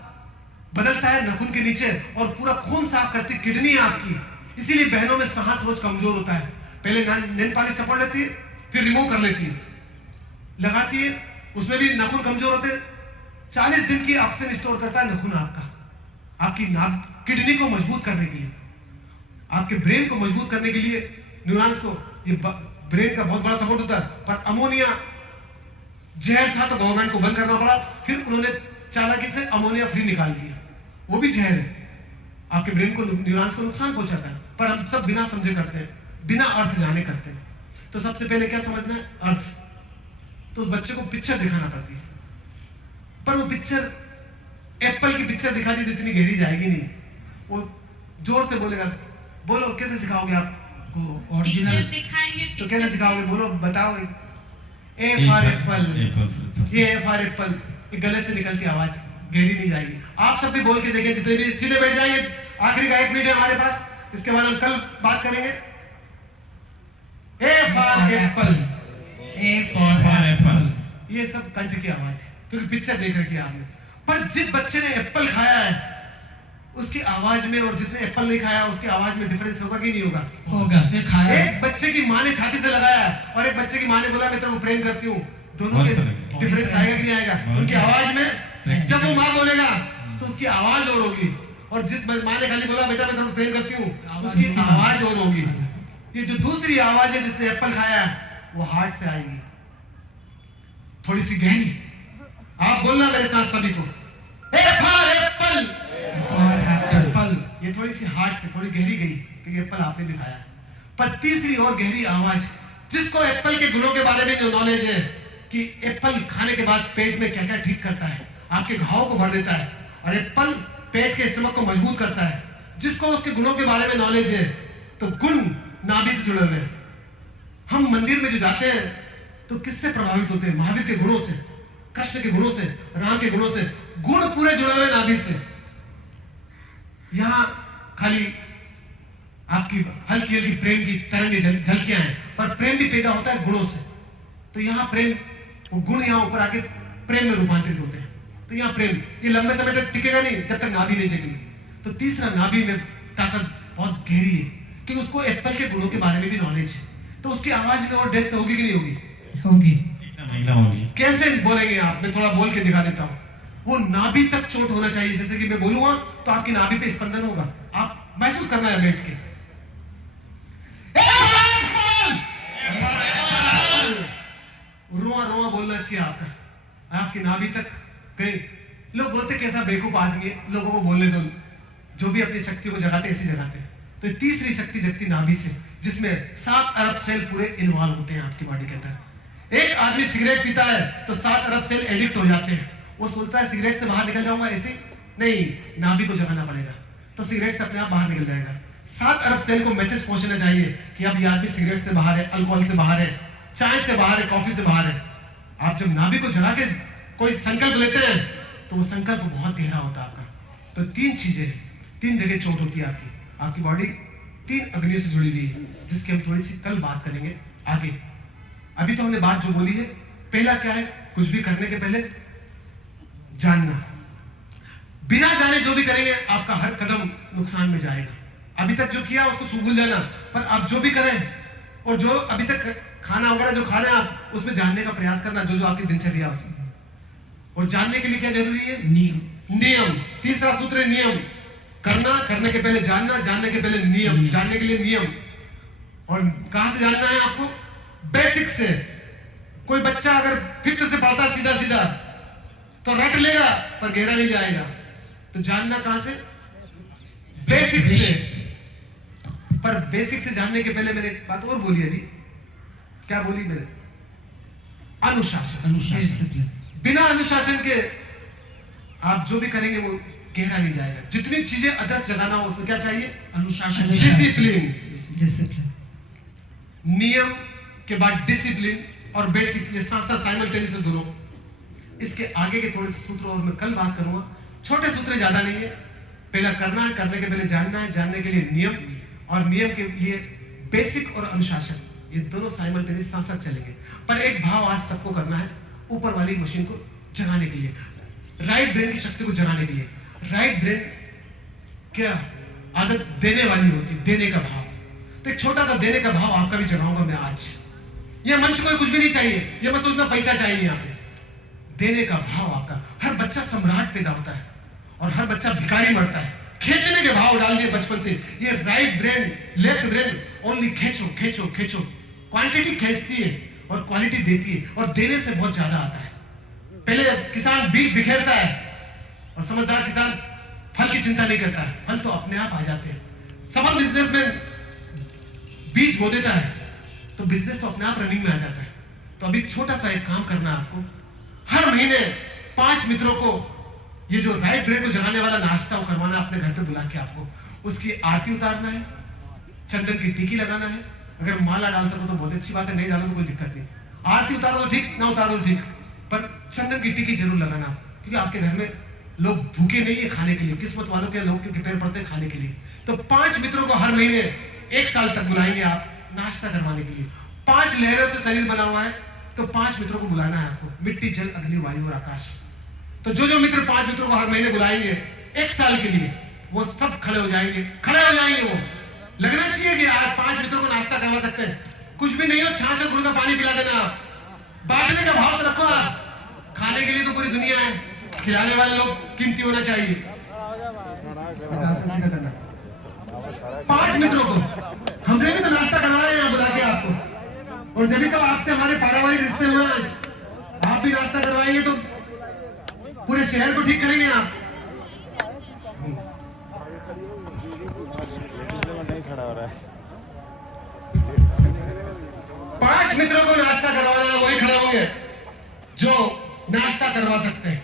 बदलता है नाखून के नीचे, और पूरा खून साफ करती किडनी है आपकी। इसीलिए बहनों में सांस रोज कमजोर होता है। पहले नेल पॉलिश चपड़ लेती है, फिर रिमूव कर लेती है, लगाती है, उसमें भी नाखून कमजोर होते हैं। 40 दिन की ऑक्सीजन स्टोर करता है नाखून आपका, आपकी किडनी को मजबूत करने के लिए, आपके ब्रेन को मजबूत करने के लिए, न्यूरॉन्स को। ये ब्रेन का बहुत बड़ा सपोर्ट होता है। पर अमोनिया जहर था तो गवर्नमेंट को बंद करना पड़ा, फिर उन्होंने चालाकी से अमोनिया फ्री निकाल दिया, वो भी जहर है, आपके ब्रेन को, न्यूरॉन्स को नुकसान पहुंचाता है। पर हम सब बिना समझे करते हैं, बिना अर्थ जाने करते हैं। तो सबसे पहले क्या समझना है? अर्थ। तो उस बच्चे को पिक्चर दिखाना पड़ती है, पर वो पिक्चर एप्पल की पिक्चर दिखा दी तो इतनी गहरी जाएगी नहीं। वो जोर से बोलेगा, बोलो कैसे सिखाओगे आप? पिक्चर दिखाएंगे तो कैसे सिखाओगे? बोलो, बताओ। ए फॉर एप्पल, ये ए फॉर एप्पल, ये गले से निकलती आवाज गहरी नहीं जाएगी। आप सब भी बोल के देखें, जितने भी सीधे बैठ जाएंगे। आखिरी का 1 मिनट है हमारे पास, इसके बाद हम कल बात करेंगे। A for Apple, A for Apple. ये सब कंठ की आवाज है, क्योंकि पिक्चर देख रखी है आपने। पर जिस बच्चे ने एप्पल खाया है उसकी आवाज में और जिसने एप्पल नहीं खाया उसकी आवाज में डिफरेंस होगा कि नहीं होगा? होगा। जिसने खाया है, एक बच्चे की माँ ने छाती से लगाया और एक बच्चे की माँ ने बोला मैं तेरे को प्रेम करती हूँ, दोनों के डिफरेंस आएगा कि नहीं आएगा? उनकी आवाज में जब वो माँ बोलेगा तो उसकी आवाज और होगी, और जिस माँ ने खाली बोला बेटा मैं तेरे को प्रेम करती हूँ उसकी आवाज और होगी। ये जो दूसरी आवाज है जिसने एप्पल खाया वो हार्ट से आएगी, थोड़ी सी गहरी। आप बोलना मेरे साथ सभी को, एप्पल एप्पल। ये थोड़ी सी हार्ट से थोड़ी गहरी गई क्योंकि एप्पल आपने भी खाया। पर तीसरी और गहरी आवाज, जिसको एप्पल के गुणों के बारे में जो नॉलेज है कि एप्पल खाने के बाद पेट में क्या क्या ठीक करता है, आपके घावों को भर देता है, और एप्पल पेट के स्टमक को मजबूत करता है, जिसको उसके गुणों के बारे में नॉलेज है, तो गुण नाभि से जुड़े हुए हैं। हम मंदिर में जो जाते हैं तो किससे प्रभावित होते हैं? महावीर के गुणों से, कृष्ण के गुणों से, राम के गुणों से। गुण पूरे जुड़े हुए नाभि से। यहां खाली आपकी हल्की हल्की प्रेम की तरंगे झलकियां हैं, पर प्रेम भी पैदा होता है गुणों से। तो यहां प्रेम, वो गुण यहां ऊपर आके प्रेम में रूपांतरित होते हैं। तो यहां प्रेम ये लंबे समय तक टिकेगा नहीं जब तक नाभि नहीं जगेगी। तो तीसरा, नाभि में ताकत बहुत गहरी है कि उसको एप्पल के गुणों के बारे में भी नॉलेज है, तो उसकी आवाज में और डेप्थ होगी कि नहीं होगी? होगी। एकदम होगी। कैसे बोलेंगे आप? मैं थोड़ा बोल के दिखा देता हूं। वो नाभि तक चोट होना चाहिए, जैसे कि मैं बोलूंगा तो आपकी नाभि पे स्पंदन होगा, आप महसूस करना है बैठ के। रोआ रोआ बोलना चाहिए आपका, आपकी नाभि तक कहीं। लोग बोलते कैसा बेवकूफ आदमी है, लोगों को बोलने दो, जो भी अपनी शक्ति को जगाते ऐसे जगाते हैं। तो ये तीसरी शक्ति जगती नाभि से, जिसमें 7 अरब सेल पूरे इन्वॉल्व होते हैं आपकी बॉडी के अंदर। एक आदमी सिगरेट पीता है तो 7 अरब सेल एडिक्ट हो जाते हैं। वो सोचता है सिगरेट से बाहर निकल जाऊंगा, ऐसे नहीं, नाभि को जगाना पड़ेगा तो सिगरेट से अपने आप बाहर निकल जाएगा। 7 अरब सेल को मैसेज पहुंचना चाहिए कि अब ये आदमी सिगरेट से बाहर है, अल्कोहल से बाहर है, चाय से बाहर है, कॉफी से बाहर है। आप जब नाभि को जगा के कोई संकल्प लेते हैं तो वो संकल्प बहुत गहरा होता है आपका। तो 3 चीजें, 3 जगह चोट होती है आपकी बॉडी 3 अग्नियों से जुड़ी हुई है, जिसकी हम थोड़ी सी कल बात करेंगे आगे। अभी तो हमने बात जो बोली है, पहला क्या है? कुछ भी करने के पहले जानना। बिना जाने जो भी करेंगे आपका हर कदम नुकसान में जाएगा। अभी तक जो किया उसको छू भूल जाना, पर आप जो भी करें और जो अभी तक खाना वगैरह जो खा रहे हैं आप, उसमें जानने का प्रयास करना, जो जो आपकी दिनचर्या उसमें। और जानने के लिए क्या जरूरी है? नियम। तीसरा सूत्र है नियम। करना, करने के पहले जानना, जानने के पहले नियम, जानने के लिए नियम। और कहां से जानना है आपको? बेसिक से। कोई बच्चा अगर 5th से पढ़ता सीधा सीधा तो रट लेगा पर गहरा नहीं जाएगा। तो जानना कहां से? बेसिक से। पर बेसिक से जानने के पहले मैंने एक बात और बोली अभी, क्या बोली मैंने? अनुशासन। Discipline. बिना अनुशासन के आप जो भी करेंगे वो गहरा नहीं जाएगा। जितनी चीजें अदर्स जगाना हो उसमें क्या चाहिए? अनुशासन। डिसिप्लिन। Discipline. नियम के बाद डिसिप्लिन और बेसिक, ये साथ साथ साइमल्टेनियस दोनों। इसके आगे के थोड़े सूत्र और मैं कल बात करूंगा। छोटे सूत्र ज्यादा नहीं है। पहला करना है, करने के पहले जानना है, जानने के लिए नियम, और नियम के लिए बेसिक और अनुशासन। ये दोनों साइमल्टेनियस साथ साथ चलेंगे। पर एक भाव आज सबको करना है, ऊपर वाली मशीन को जगाने के लिए, राइट ब्रेन की शक्ति को जगाने के लिए। राइट ब्रेन क्या आदत देने वाली होती, देने का भाव। तो एक छोटा सा देने का भाव आपका भी जगाऊंगा मैं आज। ये मंच को कुछ भी नहीं चाहिए, ये बस उतना पैसा चाहिए यहाँ पे। देने का भाव आपका। हर बच्चा सम्राट पैदा होता है और हर बच्चा भिखारी मरता है। खींचने के भाव डाल दिए बचपन से। ये right brain, left brain only खींचो खींचो खींचो। क्वांटिटी खींचती है और क्वालिटी देती है, और देने से बहुत ज्यादा आता है। पहले किसान बीज बिखेरता है और समझदार किसान फल की चिंता नहीं करता है, फल तो अपने आप आ जाते हैं। सफल बिजनेसमैन बीज बो देता है तो बिजनेस तो अपने आप रनिंग में आ जाता है। तो अभी छोटा सा एक काम करना है आपको। हर महीने 5 मित्रों को ये जो राइट ब्रेन को जगाने वाला नाश्ता वो करवाना, अपने घर पे बुला के आपको उसकी आरती उतारना है, चंदन की टीकी लगाना है। अगर माला डाल सको तो बहुत अच्छी बात है, नहीं डालो तो कोई दिक्कत नहीं। आरती उतारो तो ठीक, ना उतारो तो ठीक, पर चंदन की टीकी जरूर लगाना, क्योंकि आपके घर में लोग भूखे नहीं है खाने के लिए, किस्मत वालों के लोग क्योंकि पैर पड़ते हैं खाने के लिए। तो 5 मित्रों को हर महीने 1 साल तक बुलाएंगे आप नाश्ता करवाने के लिए। 5 लहरों से शरीर बना हुआ है, तो 5 मित्रों को बुलाना है आपको, मिट्टी, जल, अग्नि, वायु और आकाश। तो जो मित्र 5 मित्रों को हर महीने बुलाएंगे 1 साल के लिए, वो सब खड़े हो जाएंगे वो। लगना चाहिए कि आज 5 मित्रों को नाश्ता करवा सकते हैं। कुछ भी नहीं हो, छाछ और गुड़ का पानी पिला देना आप। बांटने का भाव तो रखो आप। खाने के लिए तो पूरी दुनिया है, खिलाने वाले लोग कीमती होना चाहिए। 5 मित्रों को हमने भी तो नाश्ता करवाया यहाँ बुला के आपको, और जब भी तो आपसे हमारे पारिवारिक रिश्ते हुए आज, आप भी नाश्ता करवाएंगे तो पूरे शहर को ठीक करेंगे आप। पांच मित्रों को नाश्ता करवाना, वही खड़े होंगे जो नाश्ता करवा सकते हैं।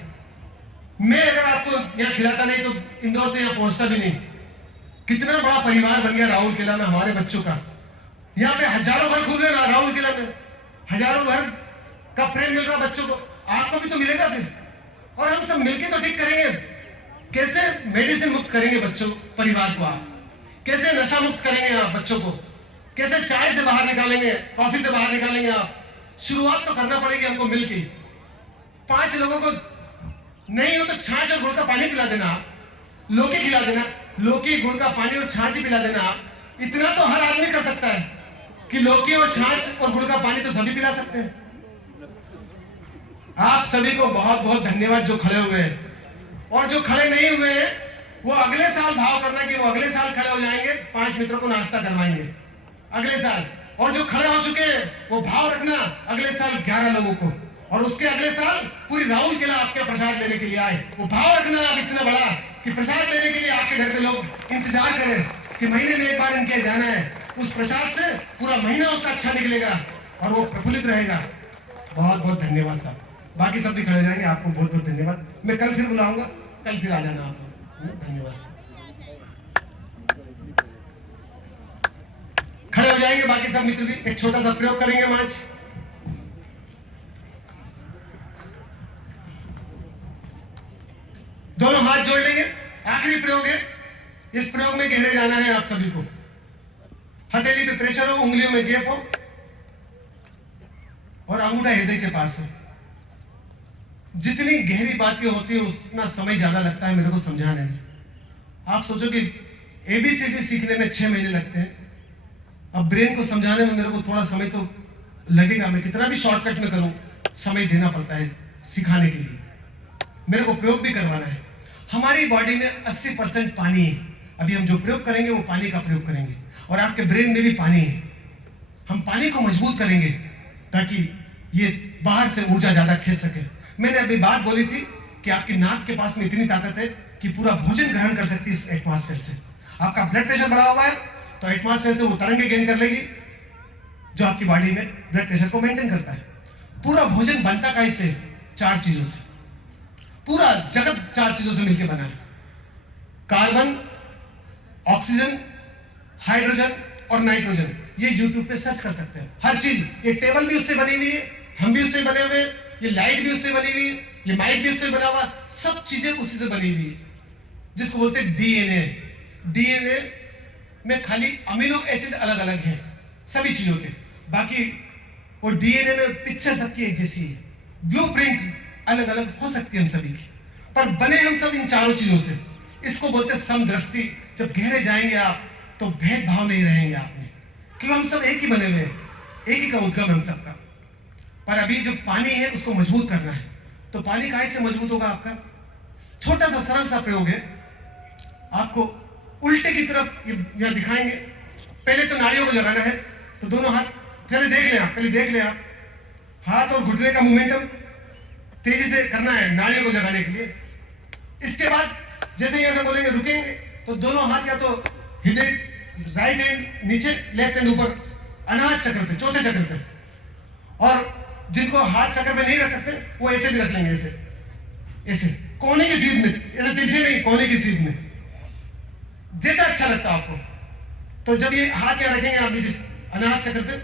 मैं अगर आपको यहाँ खिलाता नहीं तो इंदौर से यहाँ पहुंचता भी नहीं। कितना बड़ा परिवार बन गया राहुल किला में हमारे बच्चों का। यहाँ पे हजारों घर खुल गए राहुल किला में, हजारों घर का प्रेम मिल रहा बच्चों को, आपको भी तो मिलेगा फिर। और हम सब मिलके तो ठीक करेंगे। कैसे मेडिसिन मुक्त करेंगे बच्चों परिवार को, आप कैसे नशा मुक्त करेंगे आप बच्चों को, कैसे चाय से बाहर निकालेंगे, कॉफी से बाहर निकालेंगे आप। शुरुआत तो करना पड़ेगी हमको मिलके। 5 लोगों को नहीं हो तो छाछ और गुड़ का पानी पिला देना आप, लौकी खिला देना, लौकी, गुड़ का पानी और छाछ ही पिला देना आप। इतना तो हर आदमी कर सकता है कि लौकी और छाछ और गुड़ का पानी तो सभी पिला सकते हैं। आप सभी को बहुत बहुत धन्यवाद जो खड़े हुए हैं, और जो खड़े नहीं हुए हैं वो अगले साल भाव करना कि वो अगले साल खड़े हो जाएंगे, 5 मित्रों को नाश्ता करवाएंगे अगले साल। और जो खड़े हो चुके हैं वो भाव रखना अगले साल 11 लोगों को, और उसके अगले साल पूरी राहुल किला आपके प्रसाद लेने के लिए आए। वो भाव रखना आप इतना बड़ा कि प्रसाद लेने के लिए आपके घर पे लोग इंतजार करें कि महीने में 1 बार इनके जाना है। उस प्रसाद से पूरा महीना उसका अच्छा निकलेगा और वो प्रफुल्लित रहेगा। बहुत बहुत धन्यवाद साहब। बाकी सब भी खड़े हो जाएंगे। आपको बहुत बहुत धन्यवाद। मैं कल फिर बुलाऊंगा, कल फिर आ जाना आप लोग। धन्यवाद। खड़े हो जाएंगे बाकी सब मित्र भी। एक छोटा सा प्रयोग करेंगे हम आज। दोनों हाथ जोड़ लेंगे। आखिरी प्रयोग है। इस प्रयोग में गहरे जाना है आप सभी को। हथेली पे प्रेशर हो, उंगलियों में गैप हो और अंगूठा हृदय के पास हो। जितनी गहरी बातें होती है उतना समय ज्यादा लगता है मेरे को समझाने में। आप सोचो कि ABCD सीखने में 6 महीने लगते हैं, अब ब्रेन को समझाने में मेरे को थोड़ा समय तो लगेगा। मैं कितना भी शॉर्टकट में करूं, समय देना पड़ता है सिखाने के लिए। मेरे को प्रयोग भी करवाना है। हमारी बॉडी में 80% पानी है। अभी हम जो प्रयोग करेंगे वो पानी का प्रयोग करेंगे, और आपके ब्रेन में भी पानी है। हम पानी को मजबूत करेंगे ताकि ये बाहर से ऊर्जा ज्यादा खींच सके। मैंने अभी बात बोली थी कि आपकी नाक के पास में इतनी ताकत है कि पूरा भोजन ग्रहण कर सकती है इस एटमॉस्फेयर से। आपका ब्लड प्रेशर बढ़ा हुआ है तो एटमॉस्फेयर से वो तरंगे गेन कर लेगी जो आपकी बॉडी में ब्लड प्रेशर को मेंटेन करता है। पूरा भोजन बनता का इससे 4 चीजों से। पूरा जगत 4 चीजों से मिलकर बना है। कार्बन, ऑक्सीजन, हाइड्रोजन और नाइट्रोजन। ये यूट्यूब पे सर्च कर सकते हैं। हर चीज, ये टेबल भी उससे बनी हुई है, हम भी उससे बने हुए हैं, ये लाइट भी उससे बनी हुई है, ये माइक भी उससे बना हुआ, सब चीजें उसी से बनी हुई है, जिसको बोलते हैं DNA। DNA में खाली अमीनो एसिड अलग अलग है सभी चीजों के, बाकी वो DNA में पिक्चर सबकी एक जैसी है। ब्लूप्रिंट अलग अलग हो सकती है हम सभी की, पर बने हम सब इन 4 चीजों से। इसको बोलते हैं समदृष्टि। जब गहरे जाएंगे आप तो भेदभाव नहीं रहेंगे आप में, क्योंकि हम सब एक ही बने हुए हैं, एक ही का उद्गम है हम सबका। पर अभी जो पानी है उसको मजबूत करना है। तो पानी काहे से मजबूत होगा आपका? छोटा सा सरल सा प्रयोग है। आपको उल्टे की तरफ यहां दिखाएंगे। पहले तो नाड़ियों को जगाना है, तो दोनों हाथ पहले देख ले आप। हाथ और घुटने का मोमेंटम तेजी से करना है नाड़ियों को जगाने के लिए। इसके बाद जैसे यहां से बोलेंगे रुकेंगे, तो दोनों हाथ या तो हृदय, राइट हैंड नीचे, लेफ्ट हैंड ऊपर, अनाहत चक्र पे, चौथे चक्र पे। और जिनको हाथ चक्र पे नहीं रख सकते वो ऐसे भी रख लेंगे, ऐसे कोने की सीध में, ऐसे तिरछे नहीं, कोने की सीध में, जैसा अच्छा लगता है आपको। तो जब ये हाथ यहाँ रखेंगे आप नीचे अनाहत चक्र पे,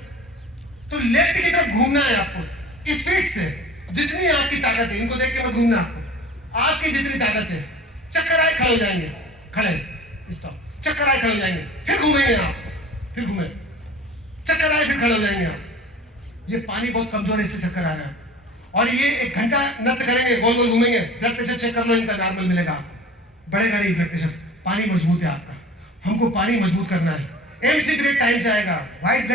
तो लेफ्ट की तरफ घूमना है आपको स्पीड से, जितनी आपकी ताकत है। इनको देख के मैं घूमना आपको, आपकी जितनी ताकत है, चक्कर आए खड़े हो जाएंगे, खड़े, स्टॉप, चक्कर आए खड़े हो जाएंगे, फिर घूमेंगे आप, फिर घूमे, चक्कर आए फिर खड़े हो जाएंगे आप। ये पानी बहुत कमजोर है, इसलिए चक्कर आ रहा है। और ये 1 घंटा नृत्य करेंगे, गोल गोल घूमेंगे, ब्लड प्रेशर चेक कर लो, इनका नॉर्मल मिलेगा आपको, बढ़ेगा नहीं ब्लड प्रेशर। पानी मजबूत है आपका, हमको पानी मजबूत करना है। एमसी पीरियड टाइम से आएगा, व्हाइट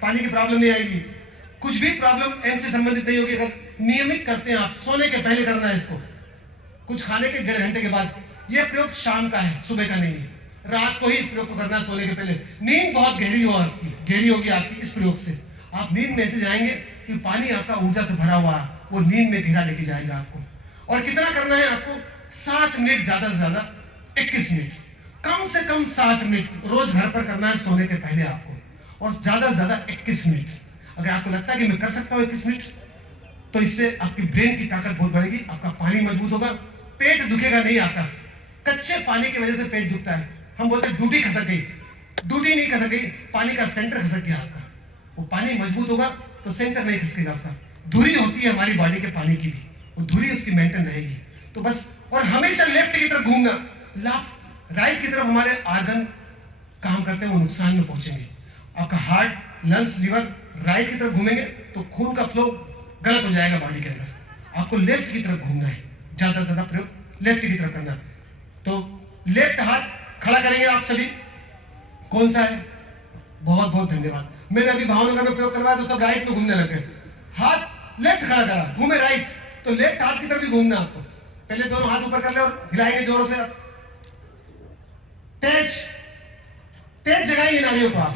पानी की प्रॉब्लम नहीं आएगी, कुछ भी प्रॉब्लम एम से संबंधित नहीं होगी अगर नियमित करते हैं आप। सोने के पहले करना है इसको, कुछ खाने के 1.5 घंटे के बाद। यह प्रयोग शाम का है, सुबह का नहीं है, रात को ही इस प्रयोग को करना है, सोने के पहले। नींद बहुत गहरी होगी आपकी इस प्रयोग से। आप नींद में ऐसे जाएंगे कि पानी आपका ऊर्जा से भरा हुआ, वो नींद में गहरा लेके जाएगा आपको। और कितना करना है आपको? 7 मिनट, ज्यादा से ज्यादा 21 मिनट, कम से कम 7 मिनट रोज घर पर करना है सोने के पहले आपको, और ज्यादा से ज्यादा 21 मिनट। अगर आपको लगता है कि मैं कर सकता हूं 21 मिनट, तो इससे आपकी ब्रेन की ताकत बहुत बढ़ेगी, आपका पानी मजबूत होगा, पेट दुखेगा नहीं आपका। कच्चे पानी की वजह से पेट दुखता है, हम बोलते हैं ड्यूटी खसक गई, ड्यूटी नहीं खसक गई, पानी का सेंटर खसक गया आपका। वो पानी मजबूत होगा तो सेंटर नहीं खसकेगा उसका। धुरी होती है हमारी बॉडी के पानी की भी, वो धुरी उसकी मेंटेन रहेगी। तो बस, और हमेशा लेफ्ट की तरफ घूमना, राइट की तरफ हमारे आर्गन काम करते हैं, वो नुकसान में पहुंचेंगे। आपका हार्ट, लंग्स, लिवर राइट की तरफ घूमेंगे तो खून का फ्लो गलत हो जाएगा बॉडी के अंदर। आपको लेफ्ट की तरफ घूमना है, ज्यादा से ज्यादा प्रयोग लेफ्ट की तरफ करना। तो लेफ्ट हाथ खड़ा करेंगे आप सभी, कौन सा है? बहुत बहुत धन्यवाद। मैंने अभी भावनगर में प्रयोग करवाया तो सब राइट में घूमने लगे, हाथ लेफ्ट खड़ा करा, घूमे राइट, तो लेफ्ट हाथ की तरफ भी घूमना आपको। पहले दोनों हाथ ऊपर कर ले और हिलाएंगे जोरों से, तेज तेज जगाएंगे नाड़ियों को आप।